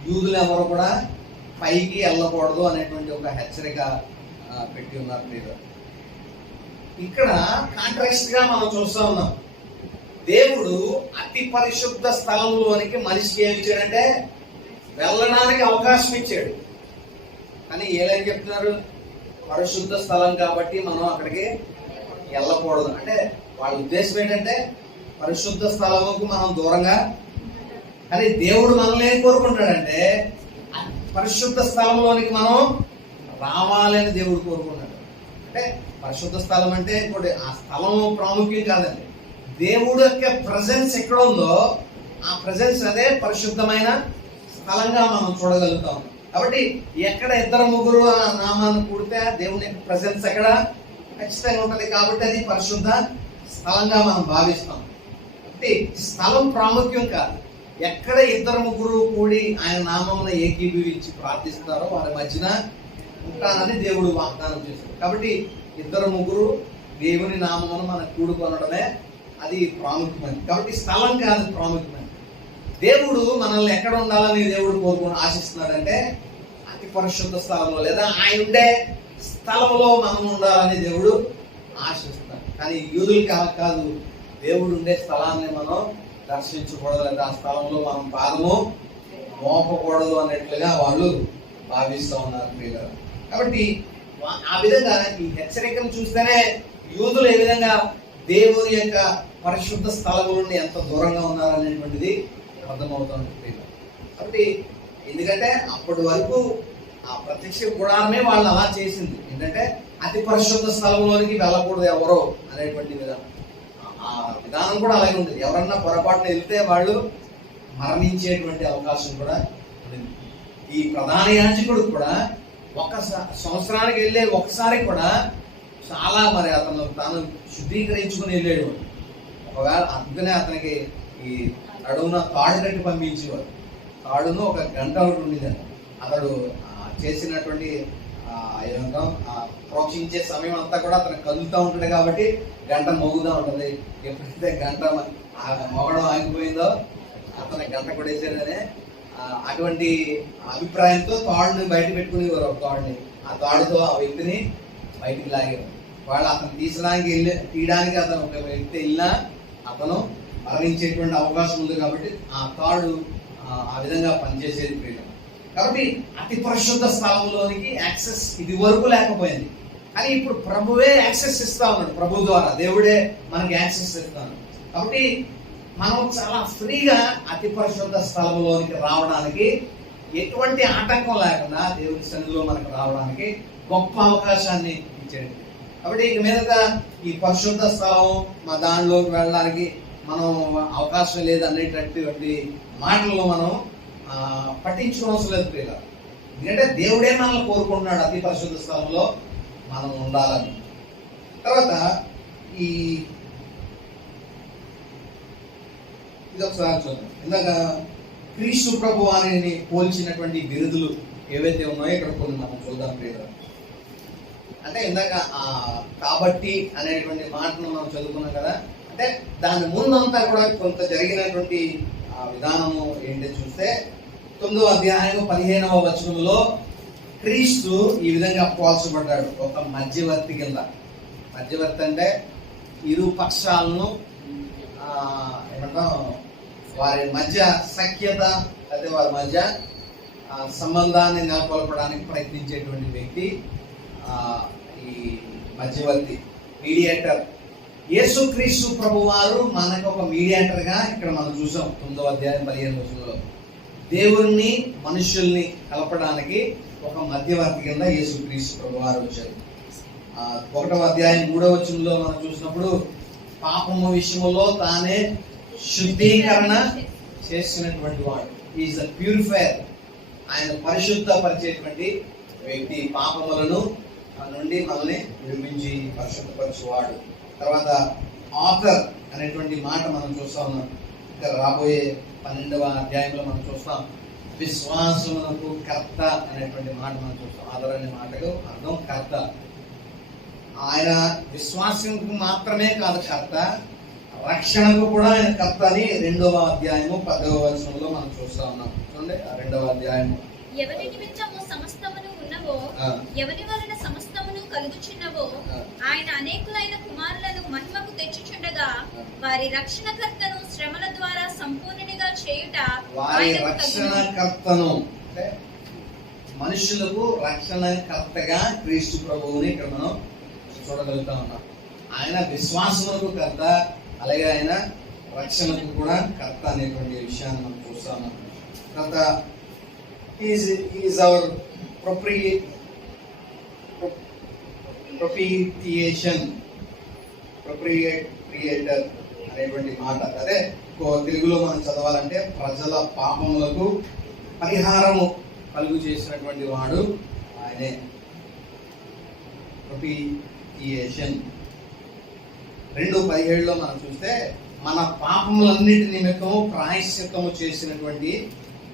యూదులు ఎవరు కూడా పైకి వెళ్ళకూడదు అనేటువంటి ఒక హెచ్చరిక పెట్టి ఉన్నారు మీరు. ఇక్కడ కాంట్రాస్ట్ గా మనం చూస్తా ఉన్నాం. దేవుడు అతి పరిశుద్ధ స్థలంలోనికి మనిషికి ఏమి ఇచ్చాడంటే వెళ్ళడానికి అవకాశం ఇచ్చాడు. కానీ ఏం చెప్తున్నారు, పరిశుద్ధ స్థలం కాబట్టి మనం అక్కడికి వెళ్ళకూడదు అంటే వాళ్ళ ఉద్దేశం ఏంటంటే పరిశుద్ధ స్థలముకు మనం దూరంగా. కానీ దేవుడు మనల్ని ఏం కోరుకుంటాడంటే పరిశుద్ధ స్థలంలోనికి మనం రావాలని దేవుడు కోరుకుంటాడు. అంటే పరిశుద్ధ స్థలం అంటే ఇంకోటి ఆ స్థలం ప్రాముఖ్యం కాదండి, దేవుడు యొక్క ప్రజెన్స్ ఎక్కడ ఉందో ఆ ప్రజెన్స్ అదే పరిశుద్ధమైన స్థలంగా మనం చూడగలుగుతాం. కాబట్టి ఎక్కడ ఇద్దరు ముగ్గురు నామాన్ని కూడితే దేవుని యొక్క ప్రజెన్స్ ఎక్కడ ఖచ్చితంగా ఉంటుంది. కాబట్టి అది పరిశుద్ధ స్థలంగా మనం భావిస్తాం. అంటే స్థలం ప్రాముఖ్యం కాదు, ఎక్కడ ఇద్దరు ముగ్గురు కూడి ఆయన నామమున ఏకీభవించి ప్రార్థిస్తారో వారి మధ్యన ఉంటానని దేవుడు వాగ్దానం చేశాడు. కాబట్టి ఇద్దరు ముగ్గురు దేవుని నామమున మనం కూడుకొనడమే అది ప్రాముఖ్యమైనది. కాబట్టి స్థలం కాదు ప్రాముఖ్యమైనది. దేవుడు మనల్ని ఎక్కడ ఉండాలని దేవుడు కోరుకుని ఆశిస్తున్నాడంటే అతి పరిశుద్ధ స్థలంలో లేదా ఆయన ఉండే స్థలంలో మనం ఉండాలని దేవుడు ఆశిస్తున్నాడు. కానీ యూదులకి అలా కాదు, దేవుడు ఉండే స్థలాన్ని మనం దర్శించకూడదు లేదా ఆ స్థలంలో మనం పాదము మోపకూడదు అన్నట్లుగా వాళ్ళు భావిస్తూ ఉన్నారు. కాబట్టి ఆ విధంగా ఈ హెచ్చరికను చూస్తేనే యూదులు ఏ విధంగా దేవుని యొక్క పరిశుద్ధ స్థలం నుండి ఎంత దూరంగా ఉన్నారనేటువంటిది అర్థమవుతుంది. కాబట్టి ఎందుకంటే అప్పటి వరకు ఆ ప్రత్యక్ష గుడారమే వాళ్ళు అలా చేసింది. ఏంటంటే అతి పరిశుద్ధ స్థలంలోనికి వెళ్ళకూడదు ఎవరో అనేటువంటి విధానం. ఆ విధానం కూడా అలాగే ఉంది. ఎవరన్నా పొరపాటున వెళ్తే వాళ్ళు మరణించేటువంటి అవకాశం కూడా ఉంది. ఈ ప్రధాన యాజకుడు కూడా ఒక సంవత్సరానికి వెళ్ళే ఒకసారి కూడా చాలా మరి అతను తాను శుద్ధీకరించుకుని వెళ్ళాడు. ఒకవేళ అందుకనే అతనికి ఈ నడుమున తాడు కట్టి పంపించేవాడు. తాడును ఒక గంట ఒకటి ఉండేది. అతడు చేసినటువంటి ఏమంటాం ప్రోక్షించే సమయం అంతా కూడా అతను కదులుతూ ఉంటాడు కాబట్టి గంట మోగుతూ ఉంటుంది. ఎప్పుడైతే గంట మొగడం ఆగిపోయిందో అతను గంట కొట్టేసాడనే అటువంటి అభిప్రాయంతో తాడుని బయట పెట్టుకునేవారు. ఒక తాడుని, ఆ తాడుతో ఆ వ్యక్తిని బయటికి లాగేవారు. వాళ్ళు అతను తీయడానికి అతను ఒక వ్యక్తి వెళ్ళినా అతను మరణించేటువంటి అవకాశం ఉంది. కాబట్టి ఆ తాడు ఆ విధంగా పనిచేసేది ప్రియులు. కాబట్టి అతి పరిశుద్ధ స్థలంలోనికి యాక్సెస్ ఇది వరకు లేకపోయింది, కానీ ఇప్పుడు ప్రభువే యాక్సెస్ ఇస్తా ఉన్నాడు. ప్రభు ద్వారా దేవుడే మనకి యాక్సెస్ ఇస్తాను. కాబట్టి మనం చాలా ఫ్రీగా అతి పరిశుద్ధ స్థలంలోనికి రావడానికి ఎటువంటి ఆటంకం లేకుండా దేవుడి సన్నిధిలో మనకు రావడానికి గొప్ప అవకాశాన్ని ఇచ్చాడు. కాబట్టి ఇక మీద ఈ పరిశుద్ధ స్థలం దానిలోకి వెళ్ళడానికి మనం అవకాశం లేదు అనేటటువంటి మాటల్లో మనం పట్టించుకోవాల్సిన లేదు ప్రియులారా. ఎందుకంటే దేవుడే మనల్ని కోరుకుంటున్నాడు అతి పరిశుద్ధ స్థలంలో మనం ఉండాలని. తర్వాత ఇది ఒకసారి చూద్దాం. ఇందాక క్రీస్తు ప్రభు వారిని పోల్చినటువంటి బిరుదులు ఏవైతే ఉన్నాయో ఇక్కడ కొన్ని మనం చూద్దాం ప్రియులారా. అంటే ఇందాక కాబట్టి అనేటువంటి మాటను మనం చదువుకున్నాం కదా. అంటే దాని ముందంతా కూడా కొంత జరిగినటువంటి విధానము ఏంటో చూస్తే 9వ అధ్యాయం 15వ వచనంలో క్రీస్తు ఈ విధంగా పోల్చబడ్డాడు ఒక మధ్యవర్తి కింద. మధ్యవర్తి అంటే ఇరు పక్షాలను ఏమంటాం, వారి మధ్య సఖ్యత అయితే వారి మధ్య సంబంధాన్ని నెలకొల్పడానికి ప్రయత్నించేటువంటి వ్యక్తి ఈ మధ్యవర్తి, మీడియేటర్. యేసుక్రీస్తు ప్రభు వారు మనకు ఒక మీడియేటర్ గా ఇక్కడ మనం చూసాం 9వ అధ్యాయం 15వ వచనంలో. దేవుణ్ణి మనుషుల్ని కలపడానికి ఒక మధ్యవర్తి కింద యేసుక్రీస్తు ప్రభు వారు వచ్చారు. 1వ అధ్యాయం 3వ వచనంలో మనం చూసినప్పుడు పాపము విషయంలో తానే శుద్ధీకరణ చేసినటువంటి వాడు, ఈజ్ ద ప్యూరిఫైయర్. ఆయన పరిశుద్ధపరిచేటువంటి వ్యక్తి, పాపములను నుండి మనల్ని విడిపించి పరిశుద్ధపరచువాడు. తర్వాత ఆథర్ అనేటువంటి మాట మనం చూస్తా ఉన్నాం. ఇంకా రాబోయే 12వ అధ్యాయంలో మనం చూస్తాం విశ్వాసమునకు కర్త అనేటువంటి మాట మనం చూస్తాం. ఆథర్ అనే మాటకు అర్థం కర్త. ఆయన విశ్వాసంకు మాత్రమే కాదు కర్త, రక్షణకు కూడా ఆయన కర్త అని 2వ అధ్యాయము 10వ వచనంలో మనం చూస్తా ఉన్నాం. చూడండి 2వ అధ్యాయము. ఎవరి నిమిత్తము సమస్తమును ఉన్నవో, ఎవరి వలన సమస్తమును కలుగుచున్నవో, ఆయన అనేకులైన కుమారులను మహిమకు తెచ్చుచుండగా వారి రక్షణకర్తను శ్రమల ద్వారా సంపూర్ణునిగా చేయుట. వారి రక్షణకర్తను అంటే మనుషులకు రక్షణకర్తగా క్రీస్తు ప్రభువుని ఇక్కడ మనం చూడగలుగుతా ఉన్నాం. ఆయన విశ్వాసములకు కర్త, అలాగే ఆయన రక్షణకు కూడా కర్త అనేటువంటి విషయాన్ని మనం చూస్తా ఉన్నాం. తర్వాత ఈజ్ అవర్ ప్రొపిటియేషన్, ప్రొపిటియేటర్ అనేటువంటి మాట. అదే తెలుగులో మనం చదవాలంటే ప్రజల పాపములకు పరిహారము కలుగు చేసినటువంటి వాడు ఆయనే. ప్రొపిటియేషన్ 2:17లో మనం చూస్తే మన పాపములన్నిటి నిమిత్తము ప్రాయశ్చిత్తము చేసినటువంటి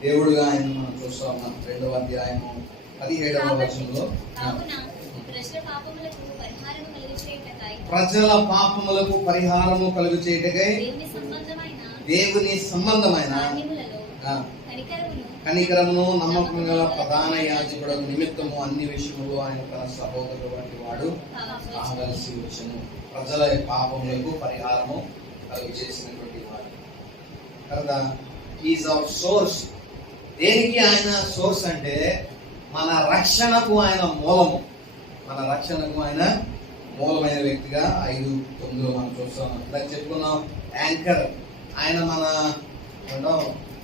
దేవుడుగా ఆయన మనం చూస్తా ఉన్నాం. 2వ అధ్యాయము 17వ వచనంలో ప్రజల పాపములకు పరిహారము కలుగు చేయుటకై దేవుని సంబంధమైన కనికరమును నమ్మకం గల ప్రధాన యాజకుడు నిమిత్తము అన్ని విషయములు ఆయన తన సహోదరుడు వంటి వాడు కావలసి వచ్చును. ప్రజల పాపములకు పరిహారము కలుగు చేసినటువంటి వాడు. కదా ఈజ్ అవర్ సోర్స్. దేనికి ఆయన సోర్స్ అంటే మన రక్షణకు ఆయన మూలము, మన రక్షణకు ఆయన మూలమైన వ్యక్తిగా 5:9లో మనం చూస్తాం. ఇందాక చెప్పుకున్నాం యాంకర్. ఆయన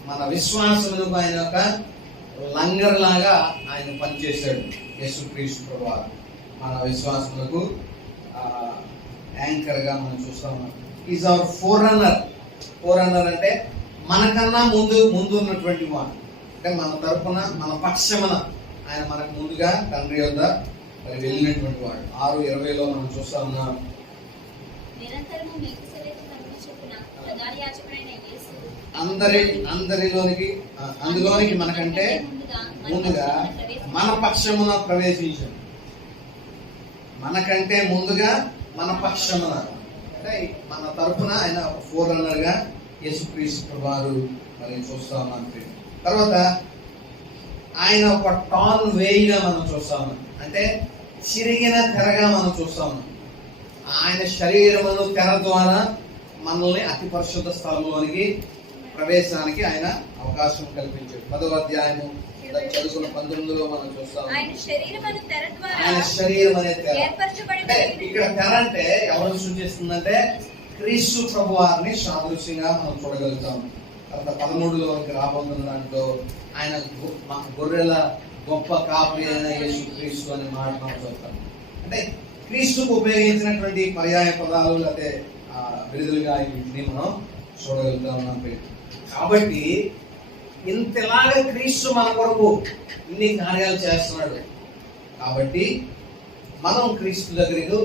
మన విశ్వాసములకు ఆయన ఒక లంగర్ లాగా ఆయన పనిచేశాడు. యేసుక్రీస్తు ప్రభువు మన విశ్వాసములకు యాంకర్ గా మనం చూస్తాం. Is our forerunner. ఫోరన్నర్ అంటే మనకన్నా ముందు ఉన్నటువంటి వాడు. అంటే మన తరపున, మన పక్షమున ఆయన మనకు ముందుగా తండ్రి వద్ద వెళ్ళినటువంటి వాడు. 6:20లో మనం చూస్తా ఉన్నాం. అందులోనికి మనకంటే ముందుగా మన పక్షమున ప్రవేశించాడు. మనకంటే ముందుగా మన పక్షమున అంటే మన తరపున ఆయన ఫోరన్నర్ గా యేసుక్రీస్తు వారు మరి చూస్తా ఉన్నాం. తర్వాత ఆయన ఒక టాన్ వేయిగా మనం చూస్తాము, అంటే చిరిగిన తెరగా మనం చూస్తాము. ఆయన శరీరమును తెర ద్వారా మనల్ని అతి పరిశుద్ధ స్థలంలోనికి ప్రవేశానికి ఆయన అవకాశం కల్పించాడు. 10వ అధ్యాయము చదువుకున్న 19లో మనం చూస్తాము. ఆయన శరీరమును తెర ద్వారా ఆయన శరీరం అనే తెర. ఏర్పరచబడిన అంటే ఇక్కడ తెర అంటే ఎవరు సూచిస్తుందంటే క్రీస్తు ప్రభు వారిని సాదృశ్యంగా మనం చూడగలుగుతాం. తర్వాత 13లోకి రాబోతున్న దాంట్లో ఆయన గొర్రెల గొప్ప కాపరి అయిన యేసు క్రీస్తు అనే మాట మనం చూస్తాం. అంటే క్రీస్తుకు ఉపయోగించినటువంటి పర్యాయ పదాలు లేకపోతే విడుదలుగా వీటిని మనం చూడగలుగుతాం. కాబట్టి ఇంతలాగా క్రీస్తు మన కొరకు ఇన్ని కార్యాలు చేస్తున్నాడు. కాబట్టి మనం క్రీస్తు దగ్గరకు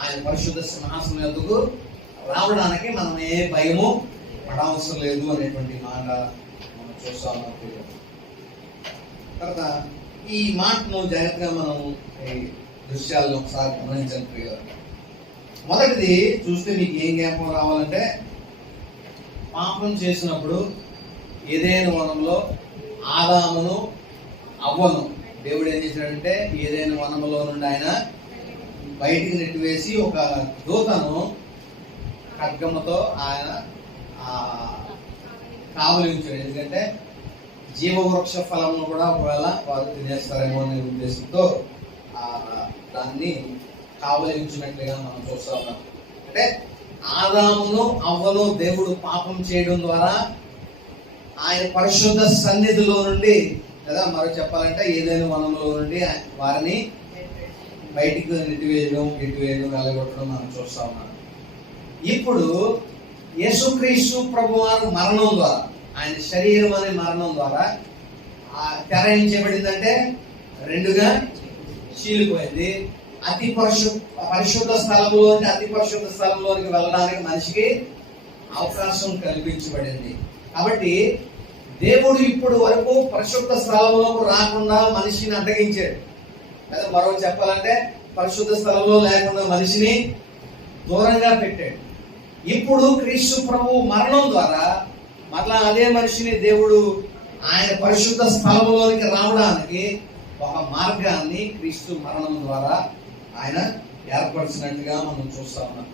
ఆయన పరిశుద్ధ సింహాసనం ఎదుగు రావడానికి మనం ఏ భయము పడవసరం లేదు అనేటువంటి మాట మనం చూస్తాము. తర్వాత ఈ మాటను జాగ్రత్తగా మనం ఈ దృశ్యాలను ఒకసారి గమనించండి. మొదటిది చూస్తే మీకు ఏం జ్ఞాపకం రావాలంటే, పాపం చేసినప్పుడు ఏదైనా వనంలో ఆదామును అవ్వను దేవుడు ఏం చేశాడంటే, ఏదైనా వనంలో నుండి ఆయన బయటికి నెట్టివేసి ఒక దూతను ఖడ్గముతో ఆయన కావలి ఉంచాడు. ఎందుకంటే జీవవృక్ష ఫలమును కూడా ఒకవేళ వారు తినేస్తారేమో అనే ఉద్దేశంతో దాన్ని కావలి ఉంచినట్లుగా మనం చూస్తా ఉన్నాం. అంటే ఆదామును అవ్వను దేవుడు పాపం చేయడం ద్వారా ఆయన పరిశుద్ధ సన్నిధిలో నుండి, లేదా మరో చెప్పాలంటే ఏదైనా వనంలో నుండి వారిని బయటికి నెట్టివేయడం వెళ్ళగొట్టడం మనం చూస్తా ఉన్నాం. ఇప్పుడు యేసుక్రీస్తు ప్రభువారు మరణం ద్వారా, ఆయన శరీరం అనే మరణం ద్వారా తెర ఏం చేయబడిందంటే రెండుగా చీలిపోయింది. అతి పరిశుద్ధ స్థలంలోని అతి పరిశుద్ధ స్థలంలోనికి వెళ్ళడానికి మనిషికి అవకాశం కల్పించబడింది. కాబట్టి దేవుడు ఇప్పుడు వరకు పరిశుద్ధ స్థలంలోకి రాకుండా మనిషిని అడ్డగించాడు. లేదా మరో చెప్పాలంటే పరిశుద్ధ స్థలంలో లేకుండా మనిషిని దూరంగా పెట్టాడు. ఇప్పుడు క్రీస్తు ప్రభు మరణం ద్వారా మరలా అదే మనిషిని దేవుడు ఆయన పరిశుద్ధ స్థలంలోనికి రావడానికి ఒక మార్గాన్ని క్రీస్తు మరణం ద్వారా ఆయన ఏర్పరిచినట్టుగా మనం చూస్తా ఉన్నాం.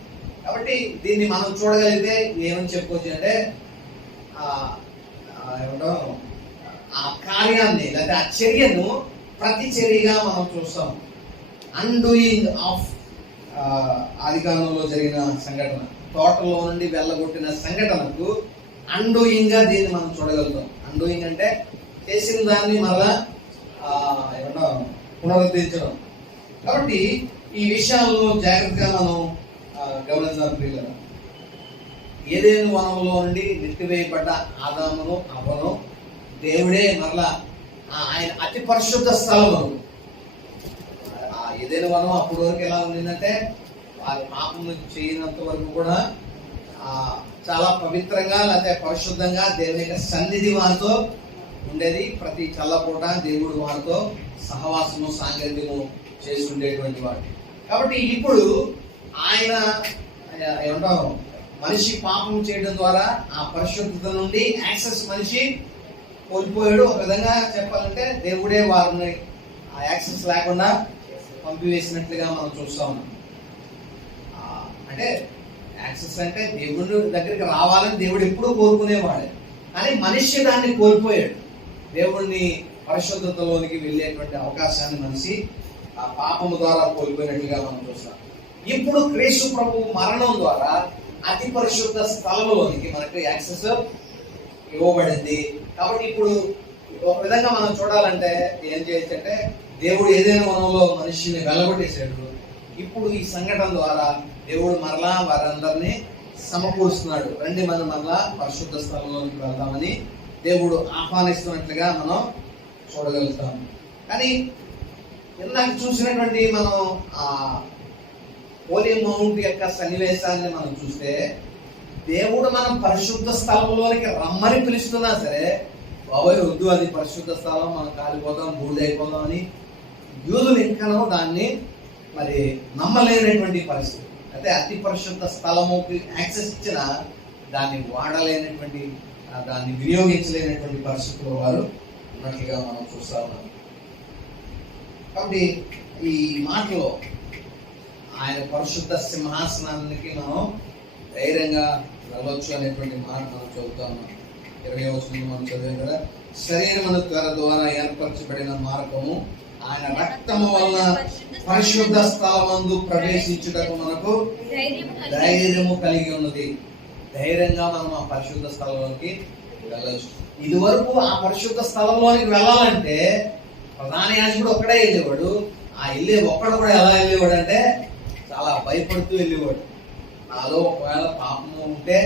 కాబట్టి దీన్ని మనం చూడగలిగితే ఏమని చెప్పుకోవచ్చు అంటే, ఆ కార్యాన్ని లేదా ఆ చర్యను ప్రతి చర్యగా మనం చూస్తాం. అన్డూయింగ్ ఆఫ్ ఆదికాండంలో జరిగిన సంఘటన, తోటలో నుండి వెళ్ళగొట్టిన సంఘటనకు అన్డూయింగ్ గా దీన్ని మనం చూడగలుగుతాం. అన్డూయింగ్ అంటే చేసిన దాన్ని మరలా పునరుద్ధరించడం. కాబట్టి ఈ విషయాలను జాగ్రత్తగా మనం గమనించాలి ప్రియులారా. ఏదైనా వనంలో నుండి నెట్టివేయబడ్డ ఆదామును అవ్వను దేవుడే మరలా ఆయన అతి పరిశుద్ధ స్థలము, ఏదైనా వనం అప్పటి వరకు ఎలా ఉండిందంటే వారి పాపం చేయనంత వరకు కూడా చాలా పవిత్రంగా లేకపోతే పరిశుద్ధంగా దేవుని యొక్క సన్నిధి వారితో ఉండేది. ప్రతి చల్లపూట దేవుడు వారితో సహవాసము సాంగత్యము చేసి ఉండేటువంటి వాడు. కాబట్టి ఇప్పుడు ఆయన ఏమంటారు, మనిషి పాపం చేయడం ద్వారా ఆ పరిశుద్ధత నుండి యాక్సెస్ మనిషి కోల్పోయాడు. ఒక విధంగా చెప్పాలంటే దేవుడే వారిని ఆ యాక్సెస్ లేకుండా పంపివేసినట్లుగా మనం చూస్తా ఉన్నాం. అంటే యాక్సెస్ అంటే దేవుడి దగ్గరికి రావాలని దేవుడు ఎప్పుడూ కోరుకునేవాడు, కానీ మనిషి దాన్ని కోల్పోయాడు. దేవుడిని పరిశుద్ధతలోనికి వెళ్ళేటువంటి అవకాశాన్ని మనిషి ఆ పాపము ద్వారా కోల్పోయినట్లుగా మనం చూస్తాం. ఇప్పుడు క్రీస్తు ప్రభు మరణం ద్వారా అతి పరిశుద్ధ స్థలంలోనికి మనకు యాక్సెస్ ఇవ్వబడింది. కాబట్టి ఇప్పుడు ఒక విధంగా మనం చూడాలంటే ఏం చేయొచ్చు అంటే, దేవుడు ఏదైనా వనంలో మనిషిని వెళ్ళగొట్టేశాడు. ఇప్పుడు ఈ సంఘటన ద్వారా దేవుడు మరలా వారందరినీ సమకూరుస్తున్నాడు. రండి మనం మరలా పరిశుద్ధ స్థలంలోనికి వెళ్దామని దేవుడు ఆహ్వానిస్తున్నట్లుగా మనం చూడగలుగుతాం. కానీ ఇందాక చూసినటువంటి మనం ఆ హోలీ మౌంట్ యొక్క సన్నివేశాన్ని మనం చూస్తే, దేవుడు మనం పరిశుద్ధ స్థలంలోనికి రమ్మని పిలుస్తున్నా సరే, బాబోయ్ వద్దు, అది పరిశుద్ధ స్థలం, మనం కాలిపోతాం, బూడిదైపోతాం అని యూదులు ఇంకనూ దాన్ని మరి నమ్మలేనటువంటి పరిస్థితి. అయితే అతి పరిశుద్ధ స్థలముకి యాక్సెస్ ఇచ్చిన దాన్ని వాడలేనటువంటి దాన్ని వినియోగించలేనటువంటి పరిస్థితుల్లో వారు ఉన్నట్లుగా మనం చూస్తా ఉన్నాం. కాబట్టి ఈ మాటలో ఆయన పరిశుద్ధ సింహాసనానికి మనం ధైర్యంగా వెళ్ళొచ్చు అనేటువంటి మాట మనం చదువుతా ఉన్నాం. 20వ వచనంలో మనం చదివాం కదా, శరీరమును త్వర ద్వారా ఏర్పరచబడిన మార్గము ఆయన రక్తము వలన పరిశుద్ధ స్థలమందు ప్రవేశించుటకు మనకు ధైర్యము కలిగి ఉన్నది. ధైర్యంగా మనం ఆ పరిశుద్ధ స్థలంలోకి వెళ్ళవచ్చు. ఇది వరకు ఆ పరిశుద్ధ స్థలంలోనికి వెళ్ళాలంటే ప్రధాన యాజకుడు ఒక్కడే వెళ్ళేవాడు. ఆ ఒక్కడు కూడా ఎలా వెళ్ళేవాడు అంటే చాలా భయపడుతూ వెళ్ళేవాడు. నాలో ఒకవేళ పాపము ఉంటే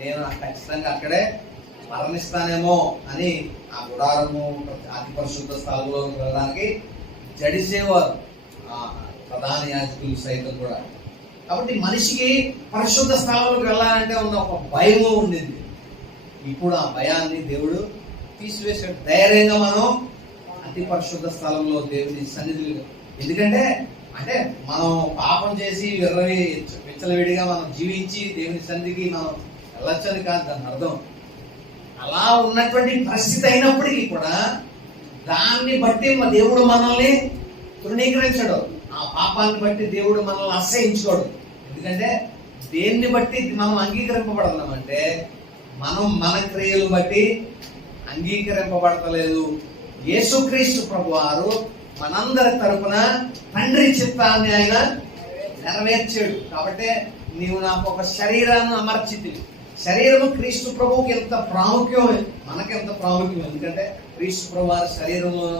నేను ఖచ్చితంగా అక్కడే మరణిస్తానేమో అని ఆ గుడారము అతి పరిశుద్ధ స్థలంలోకి వెళ్ళడానికి జడిసేవారు ఆ ప్రధాన యాజకులు సైతం కూడా. కాబట్టి మనిషికి పరిశుద్ధ స్థలంలోకి వెళ్ళాలంటే ఉన్న ఒక భయము ఉండింది. ఇప్పుడు ఆ భయాన్ని దేవుడు తీసివేసాడు. ధైర్యంగా మనం అతి పరిశుద్ధ స్థలంలో దేవుని సన్నిధిలో, ఎందుకంటే అంటే మనం పాపం చేసి విచ్చలవిడిగా మనం జీవించి దేవుని సన్నిధికి మనం వెళ్ళొచ్చని కాదు దాని అర్థం. అలా ఉన్నటువంటి పరిస్థితి అయినప్పటికీ కూడా దాన్ని బట్టి దేవుడు మనల్ని తృణీకరించడు. ఆ పాపాన్ని బట్టి దేవుడు మనల్ని అసహించుకోడు. ఎందుకంటే దేన్ని బట్టి మనం అంగీకరింపబడతామంటే మనం మన క్రియలు బట్టి అంగీకరింపబడతలేదు. యేసుక్రీస్తు ప్రభువారు మనందరి తరపున తండ్రి చిత్తాన్ని ఆయన నెరవేర్చాడు. కాబట్టి నీవు నాకు ఒక శరీరాన్ని అమర్చితివి. శరీరము క్రీస్తు ప్రభువుకి ఎంత ప్రాముఖ్యం, మనకెంత ప్రాముఖ్యం. ఎందుకంటే క్రీస్తు ప్రభు వారి శరీరంలో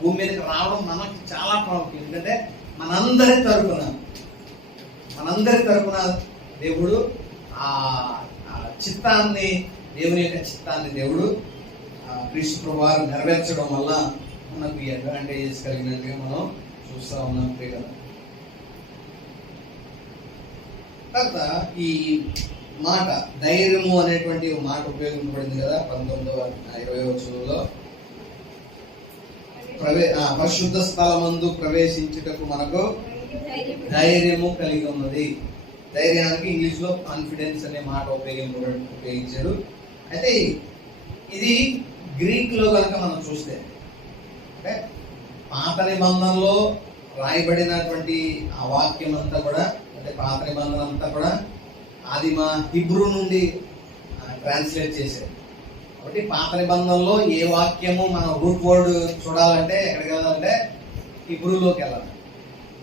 భూమి మీదకి రావడం మనకి చాలా ప్రాముఖ్యం. ఎందుకంటే మనందరి తరపున దేవుడు ఆ చిత్తాన్ని, దేవుని యొక్క చిత్తాన్ని దేవుడు క్రీస్తు ప్రభు వారు నెరవేర్చడం వల్ల మనకు అడ్వాంటేజెస్ కలిగినట్టుగా మనం చూస్తా ఉన్నాం. తర్వాత ఈ మాట ధైర్యము అనేటువంటి మాట ఉపయోగించబడింది కదా 19వ 20వ వచనంలో. పరిశుద్ధ స్థలమందు ప్రవేశించుటకు మనకు ధైర్యము కలిగి ఉన్నది. ధైర్యానికి ఇంగ్లీష్ లో కాన్ఫిడెన్స్ అనే మాట ఉపయోగించారు. అయితే ఇది గ్రీక్ లో కనుక మనం చూస్తే, అంటే పాత నిబంధనలో రాయబడినటువంటి ఆ వాక్యం అంతా కూడా, అంటే పాత నిబంధన అంతా కూడా ఆదిమ హిబ్రూ నుండి ట్రాన్స్లేట్ చేశారు. కాబట్టి పాత నిబంధనలో ఏ వాక్యము మనం రూట్ వర్డ్ చూడాలంటే ఎక్కడికి వెళ్ళాలంటే హిబ్రూలోకి వెళ్ళాలి.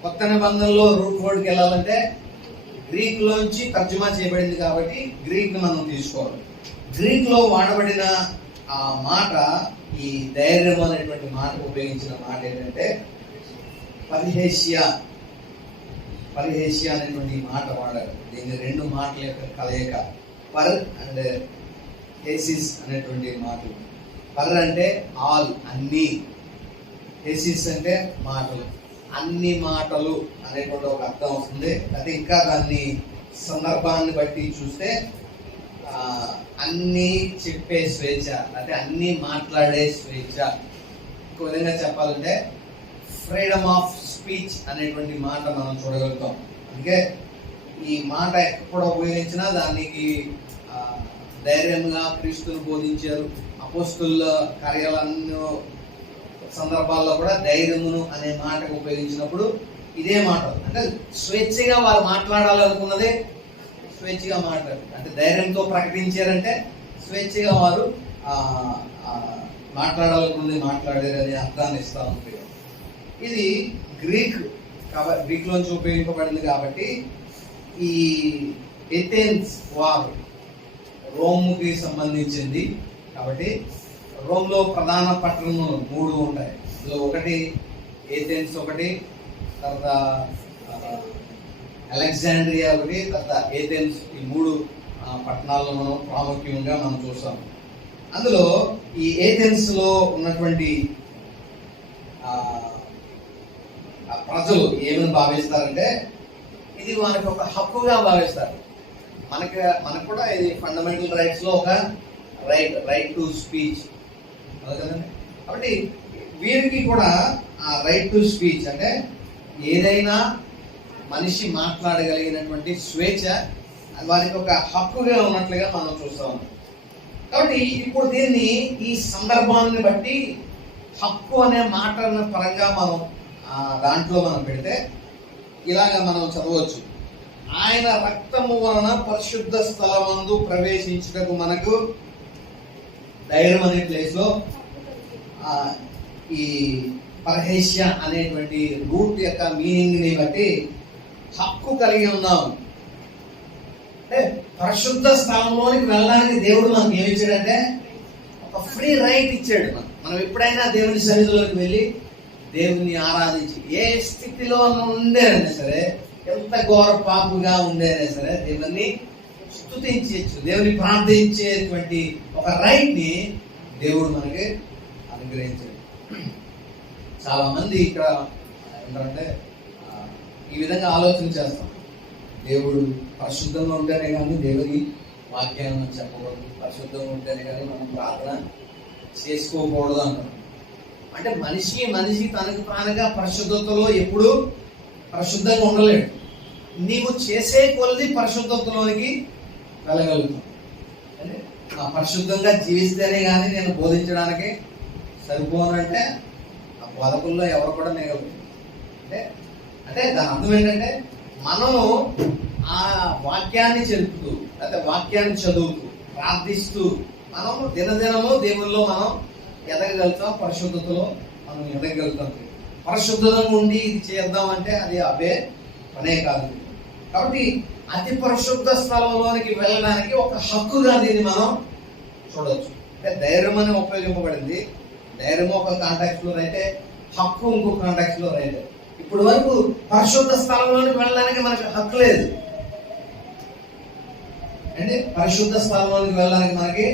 కొత్త నిబంధనలో రూట్ వర్డ్కి వెళ్ళాలంటే గ్రీక్ లోంచి తర్జుమా చేయబడింది కాబట్టి గ్రీక్ మనం తీసుకోవాలి. గ్రీక్ లో వాడబడిన ఆ మాట, ఈ ధైర్యం అనేటువంటి మాట ఉపయోగించిన మాట ఏంటంటే పరిహేషియా అనేటువంటి మాట వాడారు. దీన్ని రెండు మాటల యొక్క కలయిక, పర్ అండ్ హేసిస్ అనేటువంటి మాటలు. పర్ అంటే ఆల్, అన్ని. హేసిస్ అంటే మాటలు, అన్ని మాటలు అనేటువంటి ఒక అర్థం వస్తుంది. అయితే ఇంకా దాన్ని సందర్భాన్ని బట్టి చూస్తే అన్ని చెప్పే స్వేచ్ఛ, అంటే అన్ని మాట్లాడే స్వేచ్ఛ. ఇంకో విధంగా చెప్పాలంటే ఫ్రీడమ్ ఆఫ్ స్పీచ్ అనేటువంటి మాట మనం చూడగలుగుతాం. అందుకే ఈ మాట ఎక్కడ ఉపయోగించినా దానికి ధైర్యంగా క్రీస్తును బోధించారు. అపోస్తుల కార్యాలన్నీ సందర్భాల్లో కూడా ధైర్యమును అనే మాటకు ఉపయోగించినప్పుడు ఇదే మాట, అంటే స్వేచ్ఛగా వారు మాట్లాడాలనుకున్నదే స్వేచ్ఛగా మాట్లాడారు. అంటే ధైర్యంతో ప్రకటించారంటే స్వేచ్ఛగా వారు మాట్లాడాలనుకున్నది మాట్లాడారు అనే అర్థాన్ని ఇస్తా ఉంటుంది. ఇది గ్రీక్ లోంచి ఉపయోగింపబడింది. కాబట్టి ఈ ఎథెన్స్ వార్ రోమ్కి సంబంధించింది. కాబట్టి రోమ్లో ప్రధాన పట్టణములు 3 ఉంటాయి. అందులో ఒకటి ఏథెన్స్, ఒకటి తర్వాత అలెగ్జాండ్రియా, ఒకటి తర్వాత ఏథెన్స్. ఈ 3 పట్టణాల్లో మనం ప్రాముఖ్యంగా మనం చూస్తాం. అందులో ఈ ఏథెన్స్ లో ఉన్నటువంటి ప్రజలు ఏమని భావిస్తారంటే ఇది మనకు ఒక హక్కుగా భావిస్తారు. మనకు కూడా ఇది ఫండమెంటల్ రైట్స్ లో ఒక రైట్ టు స్పీచ్ కదండి. కాబట్టి వీరికి కూడా ఆ రైట్ టు స్పీచ్ అంటే ఏదైనా మనిషి మాట్లాడగలిగినటువంటి స్వేచ్ఛ వారికి ఒక హక్కుగా ఉన్నట్లుగా మనం చూస్తా ఉన్నాం. కాబట్టి ఇప్పుడు దీన్ని ఈ సందర్భాన్ని బట్టి హక్కు అనే మాట పరంగా మనం దాంట్లో మనం పెడితే ఇలాగ మనం చదవచ్చు. ఆయన రక్తము వలన పరిశుద్ధ స్థలమందు ప్రవేశించుటకు మనకు ధైర్యం అనే ప్లేస్ లో ఈ పరహేష్య అనేటువంటి రూట్ యొక్క మీనింగ్ ని బట్టి హక్కు కలిగి ఉన్నాము. అంటే పరిశుద్ధ స్థలంలోనికి వెళ్ళడానికి దేవుడు మనకి ఏమి ఇచ్చాడంటే ఒక ఫ్రీ రైట్ ఇచ్చాడు. మనం ఎప్పుడైనా దేవుని సన్నిధిలోకి వెళ్ళి దేవుని ఆరాధించి ఏ స్థితిలో ఉండేనైనా సరే, ఎంత ఘోర పాపుగా ఉండేనైనా సరే దేవుని స్తుతించవచ్చు, దేవుని ప్రార్థించేటువంటి ఒక రైట్ ని దేవుడు మనకి అనుగ్రహించాడు. చాలా మంది ఇక్కడ ఏంటంటే ఈ విధంగా ఆలోచన చేస్తాం, దేవుడు పరిశుద్ధంగా ఉంటేనే కానీ దేవుని వాక్యాన్ని మనం చెప్పకూడదు, పరిశుద్ధంగా ఉంటేనే కానీ మనం ప్రార్థన చేసుకోకూడదు అంటాం. అంటే మనిషి తనకు తానుగా పరిశుద్ధతలో ఎప్పుడు పరిశుద్ధంగా ఉండలేడు. నీవు చేసే కొలది పరిశుద్ధతలోనికి వెళ్ళగలుగుతాం. అంటే పరిశుద్ధంగా జీవిస్తేనే కానీ నేను బోధించడానికి సరిపోనంటే ఆ బోధకుల్లో ఎవరు కూడా మిగలుగుతారు. అంటే దాని అర్థం ఏంటంటే మనము ఆ వాక్యాన్ని చెలుపుతూ లేకపోతే వాక్యాన్ని చదువుతూ ప్రార్థిస్తూ మనం దినదినము దేవుల్లో మనం ఎదగలుగుతాం, పరిశుద్ధతలో మనం ఎదగలుగుతాం. పరిశుద్ధంగా ఉండి ఇది చేద్దామంటే అది అవే పనే కాదు. కాబట్టి అతి పరిశుద్ధ స్థలంలోనికి వెళ్ళడానికి ఒక హక్కుగా దీన్ని మనం చూడవచ్చు. అంటే ధైర్యం అని ఉపయోగింపబడింది. ధైర్యం ఒక కాంటాక్ట్ లో రైతే, హక్కు ఇంకొక కాంటాక్ట్ లో రైతే. ఇప్పుడు వరకు పరిశుద్ధ స్థలంలోనికి వెళ్ళడానికి మనకు హక్కు లేదు. అంటే పరిశుద్ధ స్థలంలోనికి వెళ్ళడానికి మనకి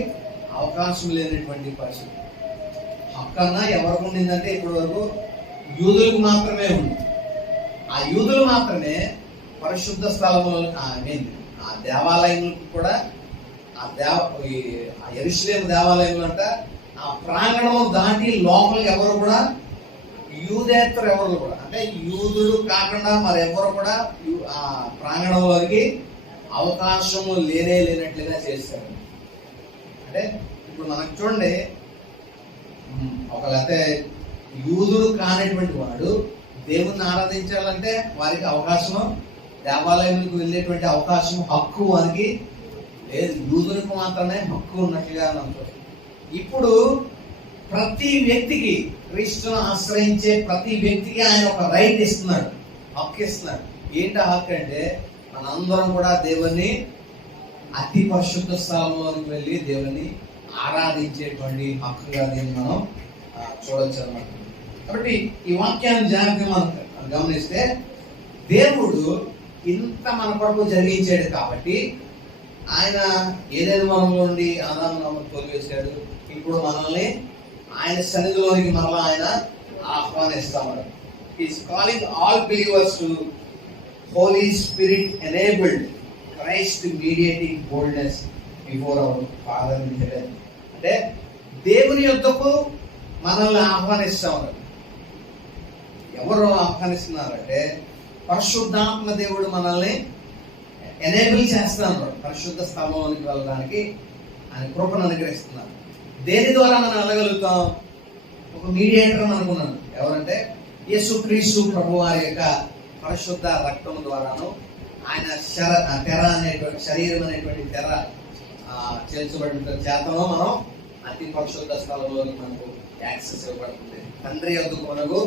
అవకాశం లేనటువంటి పరిస్థితి. హక్కు అన్నా ఎవరికి ఉండిందంటే ఇప్పటి వరకు యూదులకు మాత్రమే ఉంది. ఆ యూదులు మాత్రమే పరిశుద్ధ స్థలంలో ఆ దేవాలయంలో కూడా ఆ యెరూషలేము దేవాలయంలో అంట ఆ ప్రాంగణం దాటి లోపలికి ఎవరు కూడా యూదేతరు ఎవరు కూడా, అంటే యూదుడు కాకుండా మరి ఎవరు కూడా ఆ ప్రాంగణంలోకి అవకాశము లేనట్లుగా చేశారు. అంటే ఇప్పుడు మనకు చూడండి, ఒకళ్ళైతే యూదుడు కానిటువంటి వాడు దేవుణ్ణి ఆరాధించాలంటే వారికి అవకాశం, దేవాలయానికి వెళ్ళేటువంటి అవకాశం, హక్కు వారికి లేదు. యూదునికి మాత్రమే హక్కు ఉన్నట్లుగా అనుకుంటుంది. ఇప్పుడు ప్రతి వ్యక్తికి, క్రీస్తును ఆశ్రయించే ప్రతి వ్యక్తికి ఆయన ఒక రైట్ ఇస్తున్నాడు, హక్కు ఇస్తున్నాడు. ఏంటి హక్కు అంటే మనందరం కూడా దేవుని అతి పరిశుద్ధ స్థలంలోకి వెళ్ళి దేవుని ఆరాధించేటువంటి హక్కుగా దీన్ని మనం చూడొచ్చు అన్నమాట. కాబట్టి ఈ వాక్యాన్ని జాగ్రత్తగా మనం గమనిస్తే దేవుడు ఇంత మన కొరకు జరిగించాడు కాబట్టి ఆయన ఏదైనా మనలో ఉండి ఆదాము తొలివేశాడు. ఇప్పుడు మనల్ని ఆయన సన్నిధిలోనికి మరలా ఆయన ఆహ్వానిస్తామన్నాడు. Is calling all believers to holy spirit enabled Christ mediating boldness before our father in heaven. అంటే దేవుని యొద్దకు మనల్ని ఆహ్వానిస్తామన్నాడు. ఎవరు ఆహ్వానిస్తున్నారంటే పరిశుద్ధాత్మ దేవుడు మనల్ని ఎనేబుల్ చేస్తున్నాడు. పరిశుద్ధ స్థలంలోనికి వెళ్ళడానికి ఆయన కృపను అనుగ్రహిస్తున్నారు. దేని ద్వారా మనం వెళ్ళగలుగుతాం? ఒక మీడియేటర్ అనుకున్నాను. ఎవరంటే యేసుక్రీస్తు ప్రభు వారి యొక్క పరిశుద్ధ రక్తం ద్వారాను ఆయన తెర అనేటువంటి శరీరం అనేటువంటి తెర చేర్చబడిన చేతలో మనం అతి పరిశుద్ధ స్థలంలోకి మనకు యాక్సెస్ ఇవ్వబడుతుంది. తండ్రి యొద్దకు మనకు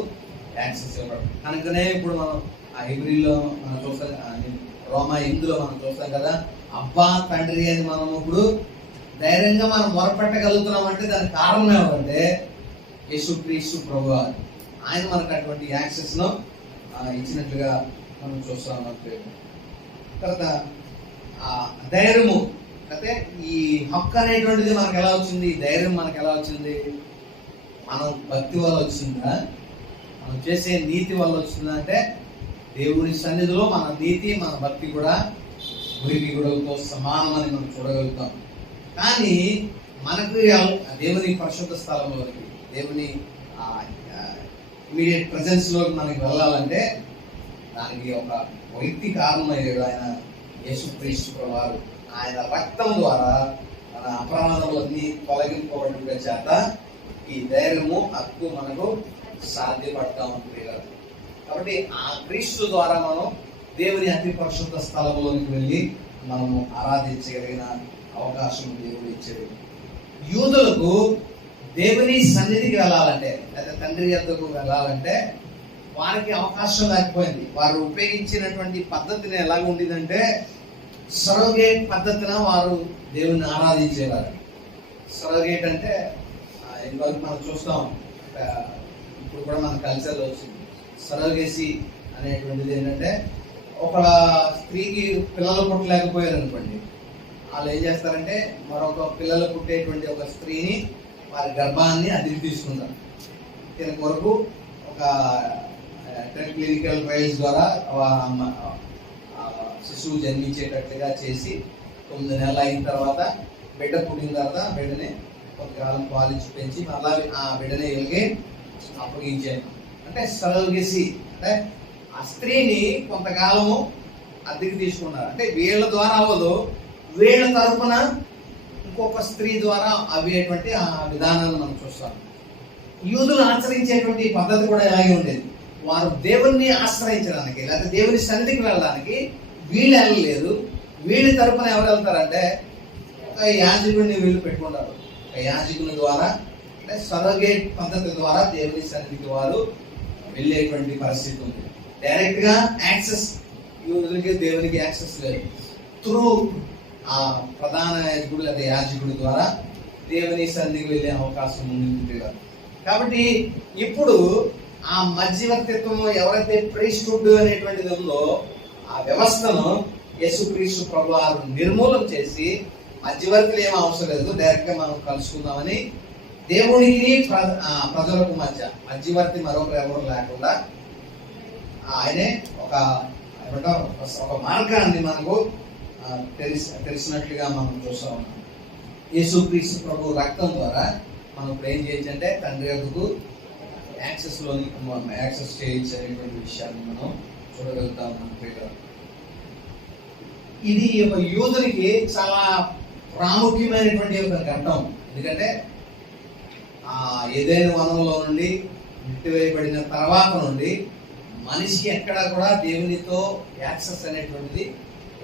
యాక్సెస్ ఇవ్వబడుతుంది. కనుకనే ఇప్పుడు మనం ఆ హెబ్రీలో మనం చూస్తాం, రోమా 8లో మనం చూస్తాం కదా, అబ్బా తండ్రి అని మనం ఇప్పుడు ధైర్యంగా మనం మొరపెట్టగలుగుతున్నాం. అంటే దానికి కారణం ఏమంటే యేసుక్రీస్తు ప్రభు ఆయన మనకు అటువంటి యాక్సెస్ ను ఇచ్చినట్లుగా మనం చూస్తాం. తర్వాత ధైర్యము, అయితే ఈ హక్కు అనేటువంటిది మనకు ఎలా వచ్చింది? ధైర్యం మనకు ఎలా వచ్చింది? మనం భక్తి వల్ల వచ్చిందా? మనం చేసే నీతి వల్ల వచ్చిందా? అంటే దేవుని సన్నిధిలో మన నీతి, మన భక్తి కూడా గురికి గుడలతో సమానమని మనం చూడగలుగుతాం. కానీ మనకు దేవుని పరిశుద్ధ స్థలంలోకి, దేవుని ఇమీడియట్ ప్రెజెన్స్ లోకి మనకి వెళ్ళాలంటే దానికి ఒక వ్యక్తి కారణమయ్యాడు. ఆయన యేసుక్రీస్తు వారు ఆయన రక్తం ద్వారా, తన అపరాధములన్నీ తొలగింపబడుట చేత ఈ ధైర్యము హక్కు మనకు సాధ్యపడతా ఉంటుంది. కాబట్టి ఆ క్రీస్తు ద్వారా మనం దేవుని అతి పరిశుద్ధ స్థలంలోనికి వెళ్ళి మనము ఆరాధించగలిగిన అవకాశం దేవుడు ఇచ్చాడు. యూదులకు దేవుని సన్నిధికి వెళ్ళాలంటే లేదా తండ్రి యొద్దకు వెళ్ళాలంటే వారికి అవకాశం లేకపోయింది. వారు ఉపయోగించినటువంటి పద్ధతిని ఎలాగ ఉండేదంటే సరోగేట్ పద్ధతిన వారు దేవుని ఆరాధించేవారు. సరోగేట్ అంటే ఇంతవరకు మనం చూస్తాం, ఇప్పుడు కూడా మన కల్చర్లో వచ్చింది. సరోగేసి అనేటువంటిది ఏంటంటే ఒక స్త్రీకి పిల్లలు పుట్టలేకపోయారు అనుకోండి, వాళ్ళు ఏం చేస్తారంటే మరొక పిల్లలు పుట్టేటువంటి ఒక స్త్రీని వారి గర్భాన్ని అదిరి తీసుకుంటారు. దీని కొరకు ఒక క్లినికల్ ట్రయల్స్ ద్వారా శిశువు జన్మించేటట్లుగా చేసి 9 నెలలు అయిన తర్వాత బిడ్డ పుట్టిన తర్వాత బిడ్డని కొంతకాలం పాలించి పెంచి మళ్ళా ఆ బిడ్డని వీళ్ళకి అప్పగించాను. అంటే సరోగేసి అంటే ఆ స్త్రీని కొంతకాలము అద్దెకి తీసుకున్నారు. అంటే వీళ్ళ ద్వారా అవ్వదు, వీళ్ళ తరపున ఇంకొక స్త్రీ ద్వారా అవ్వేటువంటి ఆ విధానాన్ని మనం చూస్తాం. యూదులు ఆచరించేటువంటి పద్ధతి కూడా ఇలాగే ఉండేది. వారు దేవుణ్ణి ఆశ్రయించడానికి లేకపోతే దేవుని సన్నిధికి వెళ్ళడానికి వీళ్ళు వెళ్ళలేదు. వీళ్ళ తరపున ఎవరు వెళ్తారంటే ఒక యాజకుడిని వీళ్ళు పెట్టుకుంటారు. ఒక యాజకుని ద్వారా అంటే సరోగేట్ పద్ధతి ద్వారా దేవుని సన్నిధికి వారు వెళ్ళేటువంటి పరిస్థితి ఉంది. డైరెక్ట్ గా యాక్సెస్ యూదులకి దేవునికి యాక్సెస్ లేదు. త్రూ ఆ ప్రధాన యాజకుడు లేదా యాజకుడి ద్వారా దేవుని సన్నిధికి వెళ్ళే అవకాశం ఉంది. కాబట్టి ఇప్పుడు ఆ మధ్యవర్తిత్వం ఎవరైతే ప్రీస్టుడ్ అనేటువంటిది ఉందో ఆ వ్యవస్థను యేసుక్రీస్తు ప్రభువారు నిర్మూలన చేసి మధ్యవర్తులు ఏం అవసరం లేదు, డైరెక్ట్ గా మనం కలుసుకుందామని దేవునికి ప్రజలకు మధ్యవర్తి మరొకరు ఎవరు లేకుండా ఆయనే ఒక మార్గాన్ని మనకు తెలిసినట్లుగా మనం చూస్తా ఉన్నాం. యేసుక్రీస్తు ప్రభు రక్తం ద్వారా మనం ఇప్పుడు ఏం చేయొచ్చు అంటే తండ్రి యొద్దకు యాక్సెస్ చేయొచ్చు అనేటువంటి విషయాన్ని మనం చూడగలుగుతా ఉన్నాం. ఇది ఒక యూదునికి చాలా ప్రాముఖ్యమైనటువంటి ఒక ఘట్టం. ఎందుకంటే ఏదైనా వనంలో నుండి నెట్టివేయబడిన తర్వాత నుండి మనిషికి ఎక్కడ కూడా దేవునితో యాక్సెస్ అనేటువంటిది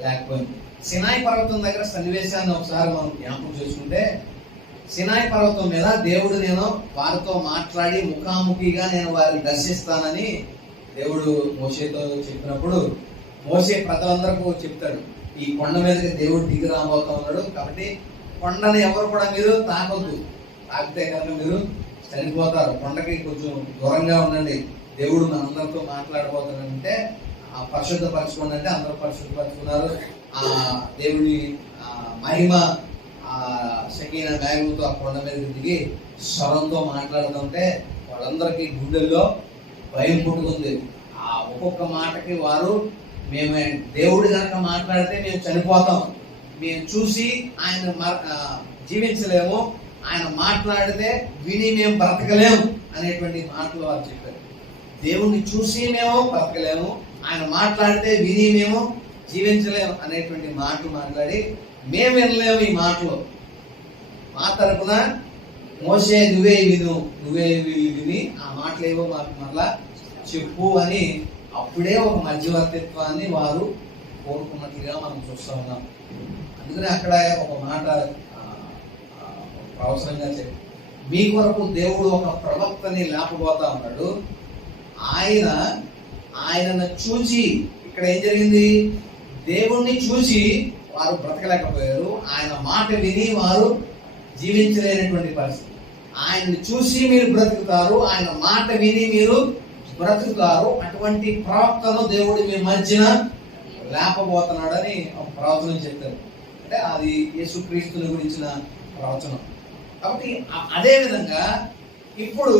లేకపోయింది. సినాయి పర్వతం దగ్గర సన్నివేశాన్ని ఒకసారి మనం జ్ఞాపకం చేసుకుంటే, సినాయి పర్వతం మీద దేవుడు నేను వారితో మాట్లాడి ముఖాముఖిగా నేను వారిని దర్శిస్తానని దేవుడు మోషేతో చెప్పినప్పుడు మోషే ప్రజలందరికీ చెప్తాడు, ఈ కొండ మీదకి దేవుడు దిగి రాబోతా ఉన్నాడు, కాబట్టి కొండని ఎవరు కూడా మీరు తాకొద్దు, తాకితే కనుక మీరు చనిపోతారు, కొండకి కొంచెం దూరంగా ఉండండి, దేవుడు మనందరితో మాట్లాడబోతానంటే ఆ పరిశుద్ధపరచుకోండి అంటే అందరూ పరిశుద్ధపరచుకున్నారు. ఆ దేవుడి మహిమ షకీన మేఘంతో ఆ కొండ మీద దిగి స్వరంతో మాట్లాడుతుంటే వాళ్ళందరికీ గుండెల్లో భయం పుట్టుకుంది. ఆ ఒక్కొక్క మాటకి వారు మేము దేవుడు కనుక మాట్లాడితే మేము చనిపోతాం, మేము చూసి ఆయన జీవించలేము, ఆయన మాట్లాడితే విని మేము బ్రతకలేము అనేటువంటి మాటలు వారు చెప్పారు. దేవుణ్ణి చూసి మేము బ్రతకలేము, ఆయన మాట్లాడితే విని మేము జీవించలేము అనేటువంటి మాటలు మాట్లాడి మేము వినలేము ఈ మాటలు, మా తరపున మోసే నువ్వే విని ఆ మాటలు ఏవో మాకు మళ్ళా చెప్పు అని అప్పుడే ఒక మధ్యవర్తిత్వాన్ని వారు కోరుకున్నట్లుగా మనం చూస్తూ ఉన్నాం. అందుకని అక్కడ ఒక మాట అవసరంగా చెప్పి మీ కొరకు దేవుడు ఒక ప్రవక్తని లేపబోతా ఉన్నాడు, ఆయనను చూసి ఇక్కడ ఏం జరిగింది, దేవుణ్ణి చూసి వారు బ్రతకలేకపోయారు, ఆయన మాట విని వారు జీవించలేనటువంటి పరిస్థితి. ఆయన్ని చూసి మీరు బ్రతుకుతారు, ఆయన మాట విని మీరు బ్రతుకుతారు, అటువంటి ప్రవక్తను దేవుడు మీ మధ్యన లేపబోతున్నాడని ఒక ప్రవచనం చెప్పారు. అంటే అది యేసుక్రీస్తుని గురించిన ప్రవచనం. కాబట్టి అదే విధంగా ఇప్పుడు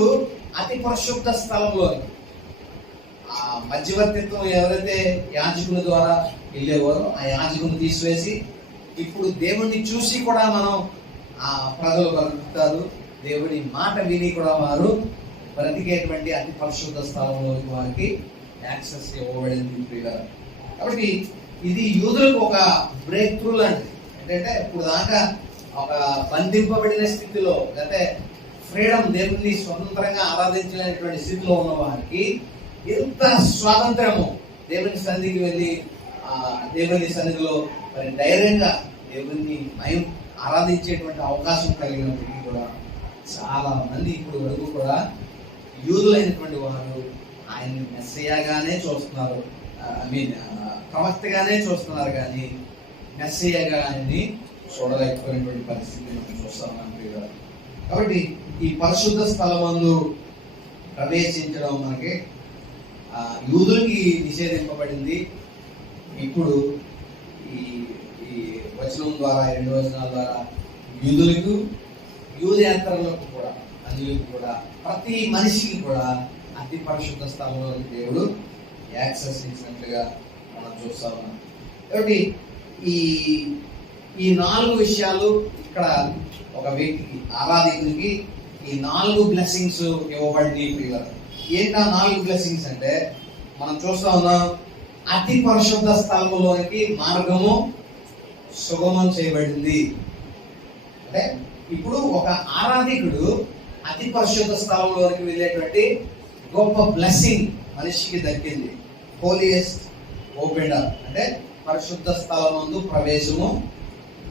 అతి పరిశుద్ధ స్థలంలో ఆ మధ్యవర్తిత్వం ఎవరైతే యాజకుని ద్వారా వెళ్ళేవారో ఆ యాజకుని తీసివేసి ఇప్పుడు దేవుణ్ణి చూసి కూడా మనం ఆ ప్రజలు బ్రతుకుతారు, దేవుడి మాట విని కూడా వారు బ్రతికేటువంటి అతి పరిశుద్ధ స్థలంలోకి వారికి యాక్సెస్ ఇవ్వబడింది. కాబట్టి ఇది యూదులకు ఒక బ్రేక్ త్రూ లాంటిది. ఏంటంటే ఇప్పుడు దాకా ఒక బంధింపబడిన స్థితిలో, లేకపోతే ఫ్రీడమ్, దేవుని స్వతంత్రంగా ఆరాధించలేనటువంటి స్థితిలో ఉన్న వారికి ఎంత స్వాతంత్రము, దేవుని సన్నిధికి వెళ్ళి దేవుని సన్నిధిలో మరి ధైర్యంగా దేవుని మయం ఆరాధించేటువంటి అవకాశం కలిగినప్పటికీ కూడా చాలా మంది ఇప్పుడు వరకు కూడా యూదులైనటువంటి వారు ఆయన్ని మెస్సయ్యగానే చూస్తున్నారు. ప్రవక్తగానే చూస్తున్నారు, కానీ మెస్సయ్యగా ఆయన్ని చూడలేకపోయినటువంటి పరిస్థితి మనం చూస్తాం. కాబట్టి ఈ పరిశుద్ధ స్థలమందు ప్రవేశించడం మనకి యూదులకి నిషేధింపబడింది. ఇప్పుడు ఈ వచనం ద్వారా, 2 వచనాల ద్వారా యూదులకు, యూదేతరులకు కూడా, అన్యులకు కూడా, ప్రతి మనిషికి కూడా అతి పరిశుద్ధ స్థలంలో దేవుడు యాక్సెస్ ఇచ్చినట్లుగా మనం చూస్తా ఉన్నాం. కాబట్టి ఈ 4 విషయాలు ఇక్కడ ఒక వ్యక్తికి, ఆరాధకునికి ఈ 4 బ్లెస్సింగ్స్ ఇవ్వబడింది. ఏంటి ఆ 4 బ్లెస్సింగ్స్ అంటే, మనం చూస్తా ఉన్నాం, అతి పరిశుద్ధ స్థలములోనికి మార్గము సుగమం చేయబడింది. అంటే ఇప్పుడు ఒక ఆరాధకుడు అతి పరిశుద్ధ స్థలంలోనికి వెళ్ళేటువంటి గొప్ప బ్లెస్సింగ్ మనిషికి దక్కింది. హోలియెస్ట్ ఓపెన్ అప్, అంటే పరిశుద్ధ స్థలమందు ప్రవేశము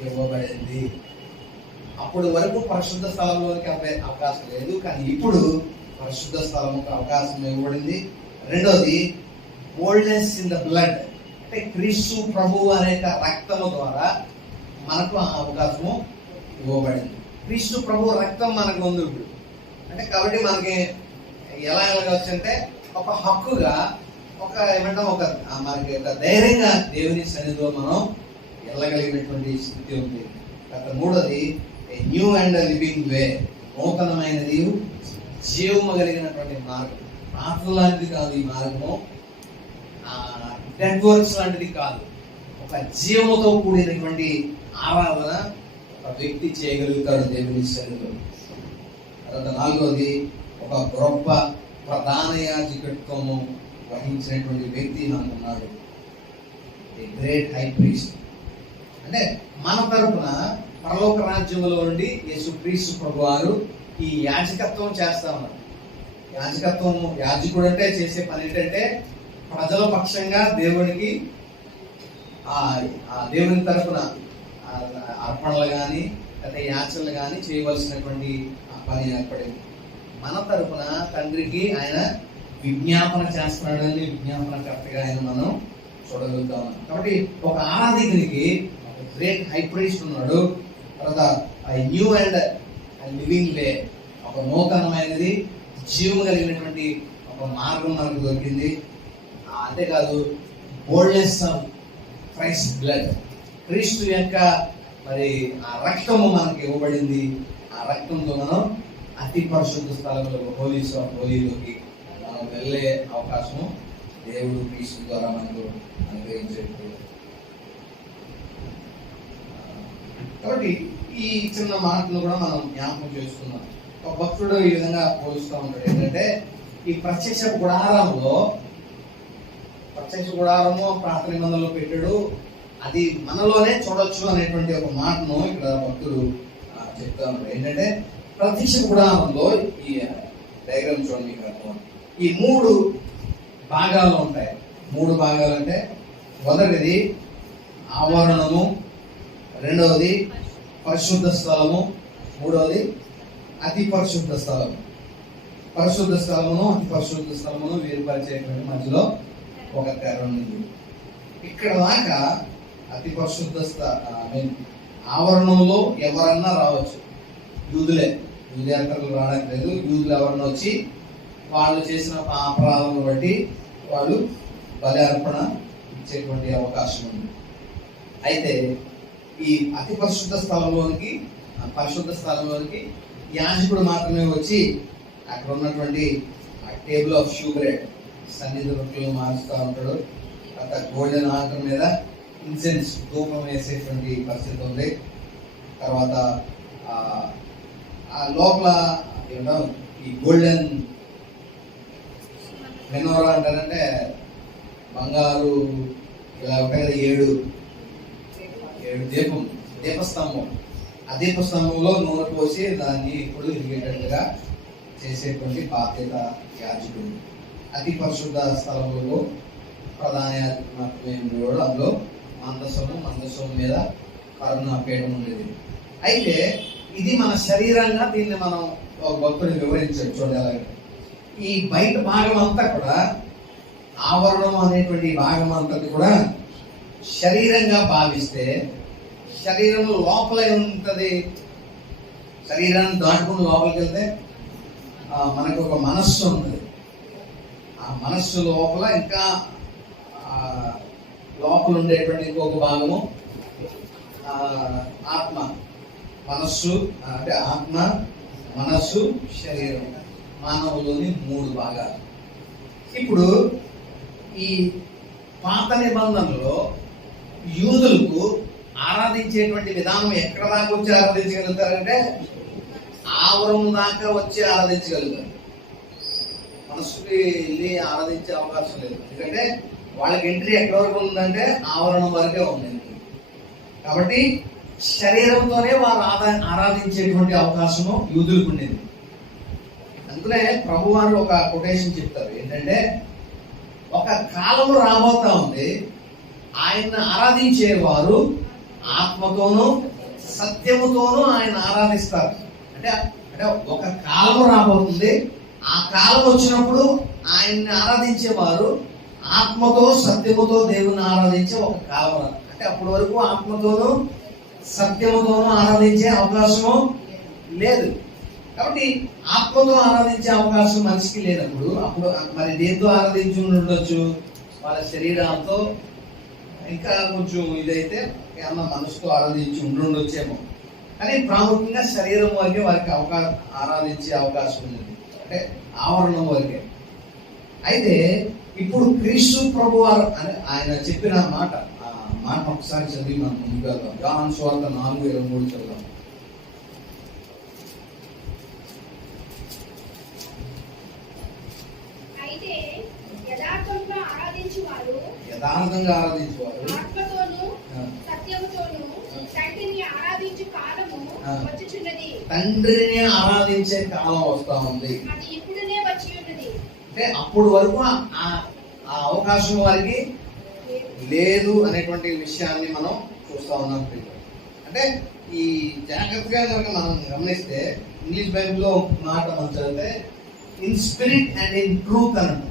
ఇవ్వబడింది. అప్పుడు వరకు పరిశుద్ధ స్థలంలోనికి అవకాశం లేదు, కానీ ఇప్పుడు పరిశుద్ధ స్థలముకు అవకాశం ఇవ్వబడింది. రెండోది బోల్డ్నెస్ ఇన్ ద బ్లడ్, అంటే క్రీస్తు ప్రభువు అనే రక్తము ద్వారా మనకు ఆ అవకాశము ఇవ్వబడింది. క్రీస్తు ప్రభు రక్తం మనకు ఉంది ఇప్పుడు. అంటే కాబట్టి మనకి ఎలా వెళ్ళవచ్చు అంటే, ఒక హక్కుగా, ఒక ఏమంటాం, మనకి ఒక ధైర్యంగా దేవుని సన్నిధిలో మనం వెళ్ళగలిగినటువంటి స్థితి ఉంది. మూడోది న్యూ అండ్ లివింగ్ వే, నూతనమైనది, జీవము కలిగినటువంటి మార్గం. ప్రార్థన లాంటిది కాదు ఈ మార్గము, డెడ్ వర్క్స్ లాంటిది కాదు. ఒక జీవముతో కూడినటువంటి ఆరాధన ఒక వ్యక్తి చేయగలుగుతాడు దేవుని సన్నిధిలో. తర్వాత నాలుగోది, ఒక గొప్ప ప్రధాన యాజకత్వము వహించినటువంటి వ్యక్తి మనకున్నాడు, ఏ గ్రేట్ హై ప్రీస్ట్. అంటే మన తరపున పరలోక రాజ్యంలో నుండి యేసుక్రీస్తు ప్రభువారు ఈ యాజకత్వం చేస్తా ఉన్నారు. యాజకత్వము, యాజకుడు అంటే చేసే పని ఏంటంటే, ప్రజల పక్షంగా దేవునికి దేవుని తరపున అర్పణలు కానీ లేదా యాచనలు కానీ చేయవలసినటువంటి పని ఏర్పడింది. మన తరపున తండ్రికి ఆయన విజ్ఞాపన చేస్తున్నాడని, విజ్ఞాపనకర్తగా ఆయన మనం చూడగలుగుతాం. కాబట్టి ఒక ఆరాధకునికి గ్రేట్ హై ప్రీస్ట్ ఉన్నాడు. తర్వాత న్యూ అండ్ లివింగ్ వే, ఒక నూతనమైనది, జీవము కలిగినటువంటి ఒక మార్గం మనకు దొరికింది. అంతేకాదు బోల్డ్నెస్ ఆఫ్ క్రైస్ట్ బ్లడ్, క్రీస్తు యొక్క మరి ఆ రక్తము మనకి ఇవ్వబడింది. ఆ రక్తంతో మనం అతి పరిశుద్ధ స్థలంలో, హోలీస్ ఆఫ్ హోలీలోకి మనం వెళ్ళే అవకాశము దేవుడు క్రీస్తు ద్వారా మనకు అనుగ్రహించేది. కాబట్టి ఈ చిన్న మాటను కూడా మనం జ్ఞాపకం చేస్తున్నాం. ఒక భక్తుడు ఈ విధంగా పోలుస్తూ ఉంటాడు, ఏంటంటే ఈ ప్రత్యక్ష గుడారంలో, ప్రత్యక్ష గుడారము ప్రార్థన నిబంధనలో పెట్టాడు, అది మనలోనే చూడొచ్చు అనేటువంటి ఒక మాటను ఇక్కడ భక్తుడు చెప్తా ఉన్నాడు. ఏంటంటే ప్రత్యక్ష గుడారంలో, ఈ డయాగ్రామ్ చూడండి మీకు అర్థం, ఈ 3 భాగాలు ఉంటాయి. 3 భాగాలు అంటే, మొదటిది ఆవరణము, రెండవది పరిశుద్ధ స్థలము, మూడవది అతి పరిశుద్ధ స్థలము. పరిశుద్ధ స్థలమును అతి పరిశుద్ధ స్థలమును వేరుపరిచేటువంటి మధ్యలో ఒక తెర ఉంది. ఇక్కడ దాకా అతి పరిశుద్ధ ఆవరణంలో ఎవరన్నా రావచ్చు, యూదులే, యూదేతరులు రావడానికి లేదు. యూదులు ఎవరన్నా వచ్చి వాళ్ళు చేసిన అపరాధములను బట్టి వాళ్ళు బలి అర్పణ ఇచ్చేటువంటి అవకాశం ఉంది. అయితే ఈ అతి పరిశుద్ధ స్థలంలోనికి, పరిశుద్ధ స్థలంలోనికి యాజకుడు మాత్రమే వచ్చి అక్కడ ఉన్నటువంటి టేబుల్ ఆఫ్ షూ బ్రెడ్, సన్నిధి రొట్టెలు మారుస్తూ ఉంటాడు. అక్కడ గోల్డెన్ ఆల్టర్ మీద ఇన్సెన్స్, ధూపం వేసేటువంటి పరిస్థితి ఉంది. తర్వాత ఆ లోపల ఈ గోల్డెన్ మెనోరా అంటారంటే, బంగారు ఇలా ఉంటాయి కదా, 7 దీపస్తంభం, అదీప స్తంభంలో నూనె పోసి దాన్ని ఇప్పుడు ఇరిగేటట్టుగా చేసేటువంటి బాధ్యత యాజకుడు. అతి పరిశుద్ధ స్థలంలో ప్రధాన యాజకుడు మాత్రమే ఉండేవాడు. అందులో మందసం మీద కరుణాపీఠం ఉండేది. అయితే ఇది మన శరీరంగా దీన్ని మనం ఒక భక్తుడు వివరించాడు. చూడాలి, ఈ బయట భాగం అంతా కూడా, ఆవరణం అనేటువంటి భాగం అంతా కూడా శరీరంగా భావిస్తే, శరీరం లోపల ఏముంటుంది? శరీరాన్ని దాటుకుని లోపలికి వెళ్తే మనకు ఒక మనస్సు ఉంటుంది. ఆ మనస్సు లోపల ఇంకా లోపల ఉండేటువంటి ఇంకొక భాగము ఆత్మ. మనస్సు అంటే ఆత్మ, మనస్సు, శరీరం, మానవులోని 3 భాగాలు. ఇప్పుడు ఈ పాత నిబంధనలో యూదులకు ఆరాధించేటువంటి విధానం ఎక్కడ దాకా వచ్చి ఆరాధించగలుగుతారంటే ఆవరం దాకా వచ్చి ఆరాధించగలుగుతారు. మనసుకి వెళ్ళి ఆరాధించే అవకాశం లేదు. ఎందుకంటే వాళ్ళకి ఎంట్రీ ఎక్కడ వరకు ఉందంటే ఆవరణం వరకే ఉంది. కాబట్టి శరీరంతోనే వారు ఆరాధించేటువంటి అవకాశము యూదులకు ఉండేది. అందుకనే ప్రభు వారు ఒక కొటేషన్ చెప్తారు, ఏంటంటే ఒక కాలము రాబోతా ఉంది, ఆయన్ని ఆరాధించేవారు ఆత్మతోనూ సత్యముతోనూ ఆయన ఆరాధిస్తారు. అంటే ఒక కాలం రాబోతుంది, ఆ కాలం వచ్చినప్పుడు ఆయన్ని ఆరాధించేవారు ఆత్మతో సత్యముతో దేవుని ఆరాధించే ఒక కాలం. అంటే అప్పటి వరకు ఆత్మతోనూ సత్యముతోనూ ఆరాధించే అవకాశము లేదు. కాబట్టి ఆత్మతో ఆరాధించే అవకాశం మనిషికి లేనప్పుడు అప్పుడు మరి దేంతో ఆరాధించి ఉండొచ్చు? వాళ్ళ శరీరాలతో, ఇంకా కొంచెం ఇదైతే ఏమన్నా మనసుతో ఆరాధించి ఉండొచ్చేమో. కానీ ప్రాముఖ్యంగా శరీరం వరకే వారికి ఆరాధించే అవకాశం ఉంది, అంటే ఆవరణం వరకే. అయితే ఇప్పుడు క్రీస్తు ప్రభు వారు ఆయన చెప్పిన మాట ఒకసారి చదివి మనం ముందుకు వెళ్దాం. యోహాను సువార్త 4:23 చదువుదాం. యథార్థంగా ఆరాధించేవారు ఆత్మతోనూ సత్యముతోనూ తండ్రిని ఆరాధించే కాలము వచ్చుచున్నది. తండ్రిని ఆరాధించే కాలం వస్తా ఉంది, అది ఇప్పుడునే వచ్చి ఉన్నది. అంటే అప్పుడు వరకు ఆ అవకాశం వారికి లేదు అనేటువంటి విషయాన్ని మనం చూస్తా ఉన్నాం. అంటే ఈ జాగ్రత్తగా కనుక మనం గమనిస్తే ఇంగ్లీష్ బైబిల్లో మాట మనం చదివితే in spirit and in truth అని అంటారు.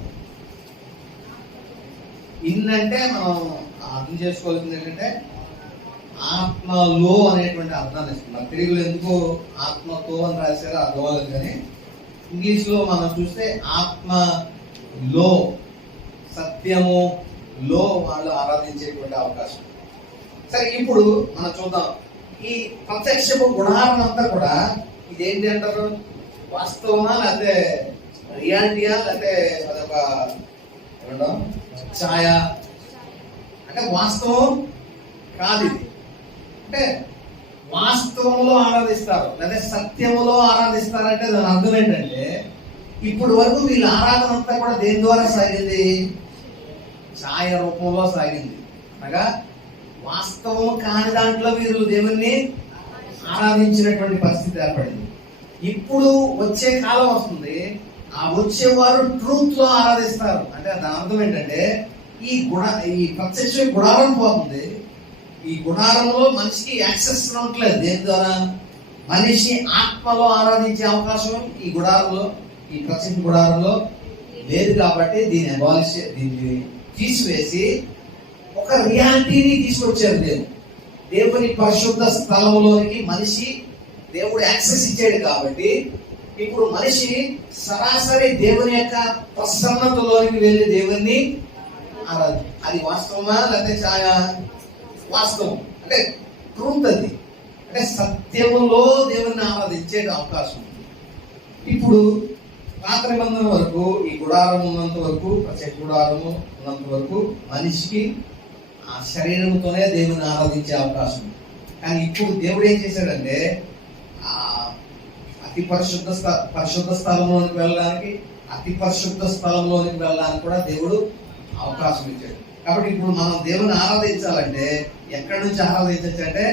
ఇన్ అంటే మనం అర్థం చేసుకోవాల్సింది ఏంటంటే ఆత్మలో అనేటువంటి అర్థాన్ని ఇస్తున్నారు. తెలుగులో ఎందుకు ఆత్మతో అని రాశారో అర్థం అవ్వలేదు, కానీ ఇంగ్లీష్ లో మనం చూస్తే ఆత్మలో, సత్యము లో వాళ్ళు ఆరాధించేటువంటి అవకాశం. సరే, ఇప్పుడు మనం చూద్దాం. ఈ ప్రత్యక్షపు గుణారం అంతా కూడా ఇదేంటి అంటారు? వాస్తవమా, లేకపోతే రియాలిటీయా, లేకపోతే అదొక ఛాయ? అంటే వాస్తవం కాదు ఇది. అంటే వాస్తవంలో ఆరాధిస్తారు లేదా సత్యములో ఆరాధిస్తారంటే దాని అర్థం ఏంటంటే ఇప్పుడు వరకు వీళ్ళ ఆరాధన అంతా కూడా దేని ద్వారా సాగింది? ఛాయ రూపంలో సాగింది. అనగా వాస్తవం కాని దాంట్లో వీరు దేవుణ్ణి ఆరాధించినటువంటి పరిస్థితి ఏర్పడింది. ఇప్పుడు వచ్చే కాలం వస్తుంది, ఆ వచ్చేవారు ట్రూత్ లో ఆరాధిస్తారు. అంటే దాని అర్థం ఏంటంటే ఈ ప్రత్యక్ష గుడారం పోతుంది. ఈ గుడారంలో మనిషికి యాక్సెస్ ఉండట్లేదు. దేని ద్వారా? మనిషి ఆత్మలో ఆరాధించే అవకాశం ఈ గుడారంలో, ఈ ప్రత్యక్ష గుడారంలో లేదు. కాబట్టి దీన్ని తీసివేసి ఒక రియాలిటీని తీసుకొచ్చారు. దేవుని పరిశుద్ధ స్థలంలోనికి మనిషి దేవుడు యాక్సెస్ ఇచ్చాడు. కాబట్టి ఇప్పుడు మనిషి సరాసరి దేవుని యొక్క ప్రసన్నతలోనికి వెళ్ళి దేవుణ్ణి ఆరాధన. అది వాస్తవమా లేకపోతే ఛాయ? వాస్తవం, అంటే ట్రూత్. అది అంటే సత్యములో దేవుణ్ణి ఆరాధించే అవకాశం ఉంది. ఇప్పుడు పాత నిబంధన వరకు ఈ గుడారం ఉన్నంత వరకు, ప్రత్యేక గుడారము ఉన్నంత వరకు మనిషికి ఆ శరీరంతోనే దేవుని ఆరాధించే అవకాశం ఉంది. కానీ ఇప్పుడు దేవుడు ఏం చేశాడంటే అతి పరిశుద్ధ స్థలంలోనికి వెళ్ళడానికి, అతి పరిశుద్ధ స్థలంలోనికి వెళ్ళడానికి కూడా దేవుడు అవకాశం ఇచ్చాడు. కాబట్టి ఇప్పుడు మనం దేవుని ఆరాధించాలంటే ఎక్కడి నుంచి ఆరాధించచ్చు అంటే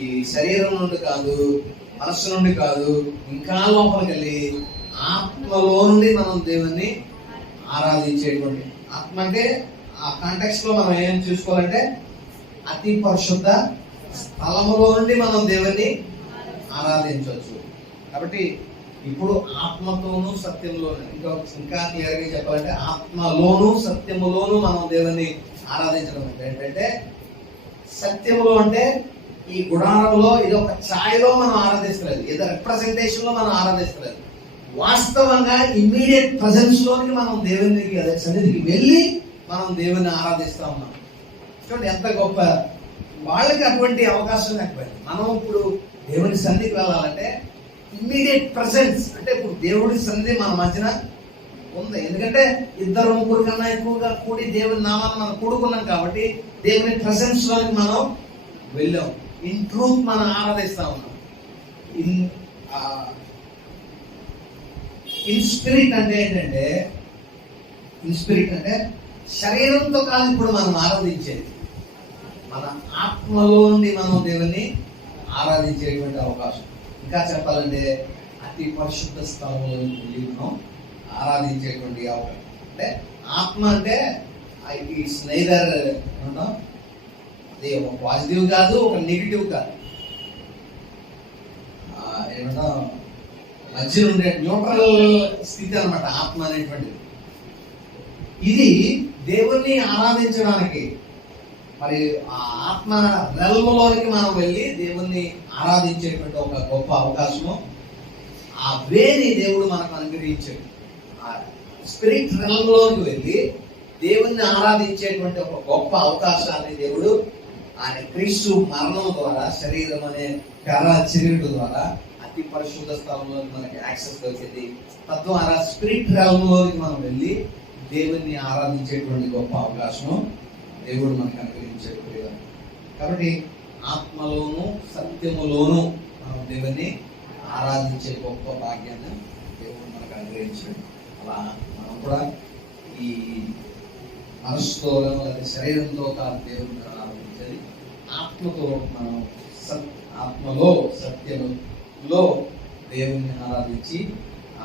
ఈ ఈ శరీరం నుండి కాదు, మనస్సు నుండి కాదు, ఇంకా లోపలికి వెళ్ళి ఆత్మలో నుండి మనం దేవుణ్ణి ఆరాధించేటువంటి ఆత్మ అంటే ఆ కాంటెక్స్ట్ లో మనం ఏం చూసుకోవాలంటే అతి పరిశుద్ధ స్థలములో నుండి మనం దేవుణ్ణి ఆరాధించవచ్చు. కాబట్టి ఇప్పుడు ఆత్మతోనూ సత్యంలోను ఇంకా క్లియర్ గా చెప్పాలంటే ఆత్మలోను సత్యములోను మనం దేవుణ్ణి ఆరాధించడం అంటే ఏంటంటే సత్యములో అంటే ఈ గుడారంలో ఇది ఒక ఛాయలో మనం ఆరాధిస్తలేదు, ఏదో రిప్రజెంటేషన్ లో మనం ఆరాధిస్తలేదు, వాస్తవంగా ఇమ్మీడియట్ ప్రజెన్స్ లోనికి మనం దేవునికి అదే సన్నిధికి వెళ్ళి మనం దేవుని ఆరాధిస్తా ఉన్నాం. చూడండి ఎంత గొప్ప, వాళ్ళకి అటువంటి అవకాశం లేకపోయింది. మనం ఇప్పుడు దేవుని సన్నిధికి వెళ్ళాలంటే ఇమ్మీడియట్ ప్రజెన్స్ అంటే ఇప్పుడు దేవుడి సన్నిధి మన మధ్యన ఉంది. ఎందుకంటే 2-3 కన్నా ఎక్కువగా కూడి దేవుని నామాన్ని మనం కూడుకున్నాం కాబట్టి దేవుని ప్రజెన్స్ లోకి మనం వెళ్ళాం. ఇన్ ట్రూత్ మనం ఆరాధిస్తా ఉన్నాం. ఇన్ స్పిరిట్ అంటే ఏంటంటే, ఇన్ స్పిరిట్ అంటే శరీరంతో కాదు ఇప్పుడు మనం ఆరాధించేది, మన ఆత్మలో నుండి మనం దేవుని ఆరాధించేటువంటి అవకాశం. ఇంకా చెప్పాలంటే అతి పరిశుద్ధ స్థలంలో మనం ఆరాధించేటువంటి అవకాశం. అంటే ఆత్మ అంటే ఇట్స్ నైదర్ ఏమంటాం, అది ఒక పాజిటివ్ కాదు, ఒక నెగిటివ్ కాదు, ఏమంటాం మధ్య ఉండే న్యూట్రల్ స్థితి అన్నమాట ఆత్మ అనేటువంటిది. ఇది దేవుణ్ణి ఆరాధించడానికి మరి ఆ ఆత్మ రెల్మలోనికి మనం వెళ్ళి దేవుణ్ణి ఆరాధించేటువంటి ఒక గొప్ప అవకాశము, ఆ వేని దేవుడు మనకు అనుగ్రహించాడు. ఆ స్పిరిట్ రెల్మలోనికి వెళ్ళి దేవుణ్ణి ఆరాధించేటువంటి ఒక గొప్ప అవకాశాన్ని దేవుడు ఆయన క్రీస్తు మరణం ద్వారా, శరీరం అనే చిరుడు ద్వారా అతి పరిశుద్ధ స్థలంలోకి మనకి యాక్సెస్ దొరికింది. తద్వారా స్పిరిట్ రెల్మలోనికి మనం వెళ్ళి దేవుణ్ణి ఆరాధించేటువంటి గొప్ప అవకాశము దేవుడు మనకు అనుగ్రహించేటువంటి. కాబట్టి ఆత్మలోను సత్యములోను మనం దేవుని ఆరాధించే గొప్ప భాగ్యాన్ని దేవుడు మనకు అనుగ్రహించాడు. అలా మనం కూడా ఈ మనస్సుతో లేదా శరీరంతో కాదు దేవుడిని ఆరాధించేది, ఆత్మతో మనం ఆత్మలో సత్యములో దేవుణ్ణి ఆరాధించి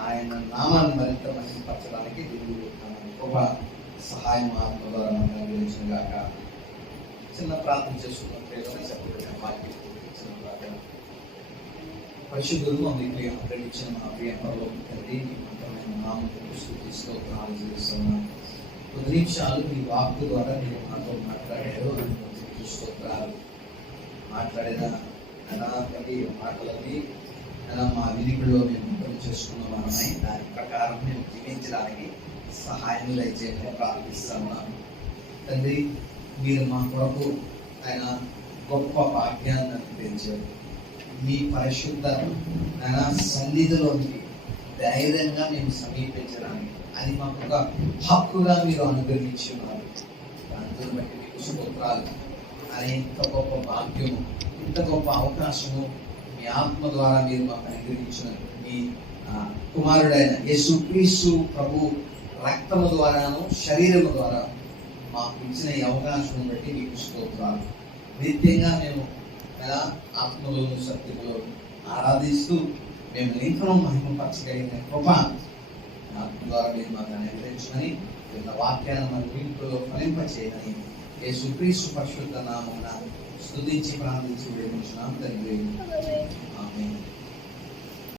ఆయన నామాన్ని మరింత మహిమపరచడానికి దేవుడు గొప్ప సహాయం ఆత్మ ద్వారా మనకు అనుగ్రహించిన గాక. చిన్న ప్రార్థన చేసుకున్నట్టు చెప్పబడిన వాక్యం చిన్న ప్రార్థన. పరిశుద్ధులు మమ్మల్ని ఇచ్చిన మా ప్రియ పరలోక తండ్రి, మీ మంత్రమైన నామమును స్తుతిస్తూ ప్రార్థన చేస్తున్నాను. 10 నిమిషాలు మీ వాక్కు ద్వారా మీరు మాతో మాట్లాడారు, స్తోత్రాలు. మాట్లాడిన ప్రతి మాటలని మా వినికిడిలో మేము పని చేసుకున్న వారమై దాని ప్రకారం మేము జీవించడానికి సహాయం దయచేయమని ప్రార్థిస్తున్నాను. తండ్రి, మీరు మా కొరకు ఆయన గొప్ప భాగ్యాన్ని అనుగ్రహించారు. మీ పరిశుద్ధ సన్నిధిలోకి ధైర్యంగా మేము సమీపించడానికి అది మాకు ఒక హక్కుగా మీరు అనుగ్రహించున్నారు. దాంతో బట్టి మీకు స్తోత్రాలు. అనే ఇంత గొప్ప భాగ్యము, ఇంత గొప్ప అవకాశము మీ ఆత్మ ద్వారా మీరు మాకు అనుగ్రహించిన మీ కుమారుడైన యేసుక్రీస్తు ప్రభు రక్తము ద్వారాను శరీరము ద్వారా మాకు ఇచ్చిన ఈ అవకాశం బట్టి మీకు స్తోత్రాలు. నిత్యంగా మేము ఆత్మలోను సత్యములో ఆరాధిస్తూ మేము ఇంకనూ మహిమపరచగలిగిన కృప ఆత్మ ద్వారా మీరు మాకు అనుగ్రహించమని, వీళ్ళ వాక్యాన్ని మన వీటిలో ఫలింపచేయమని యేసుక్రీస్తు పరిశుద్ధ నామమున స్తుతించి ప్రార్థించి వేడుకుంటున్నాం తండ్రి. ఆమేన్.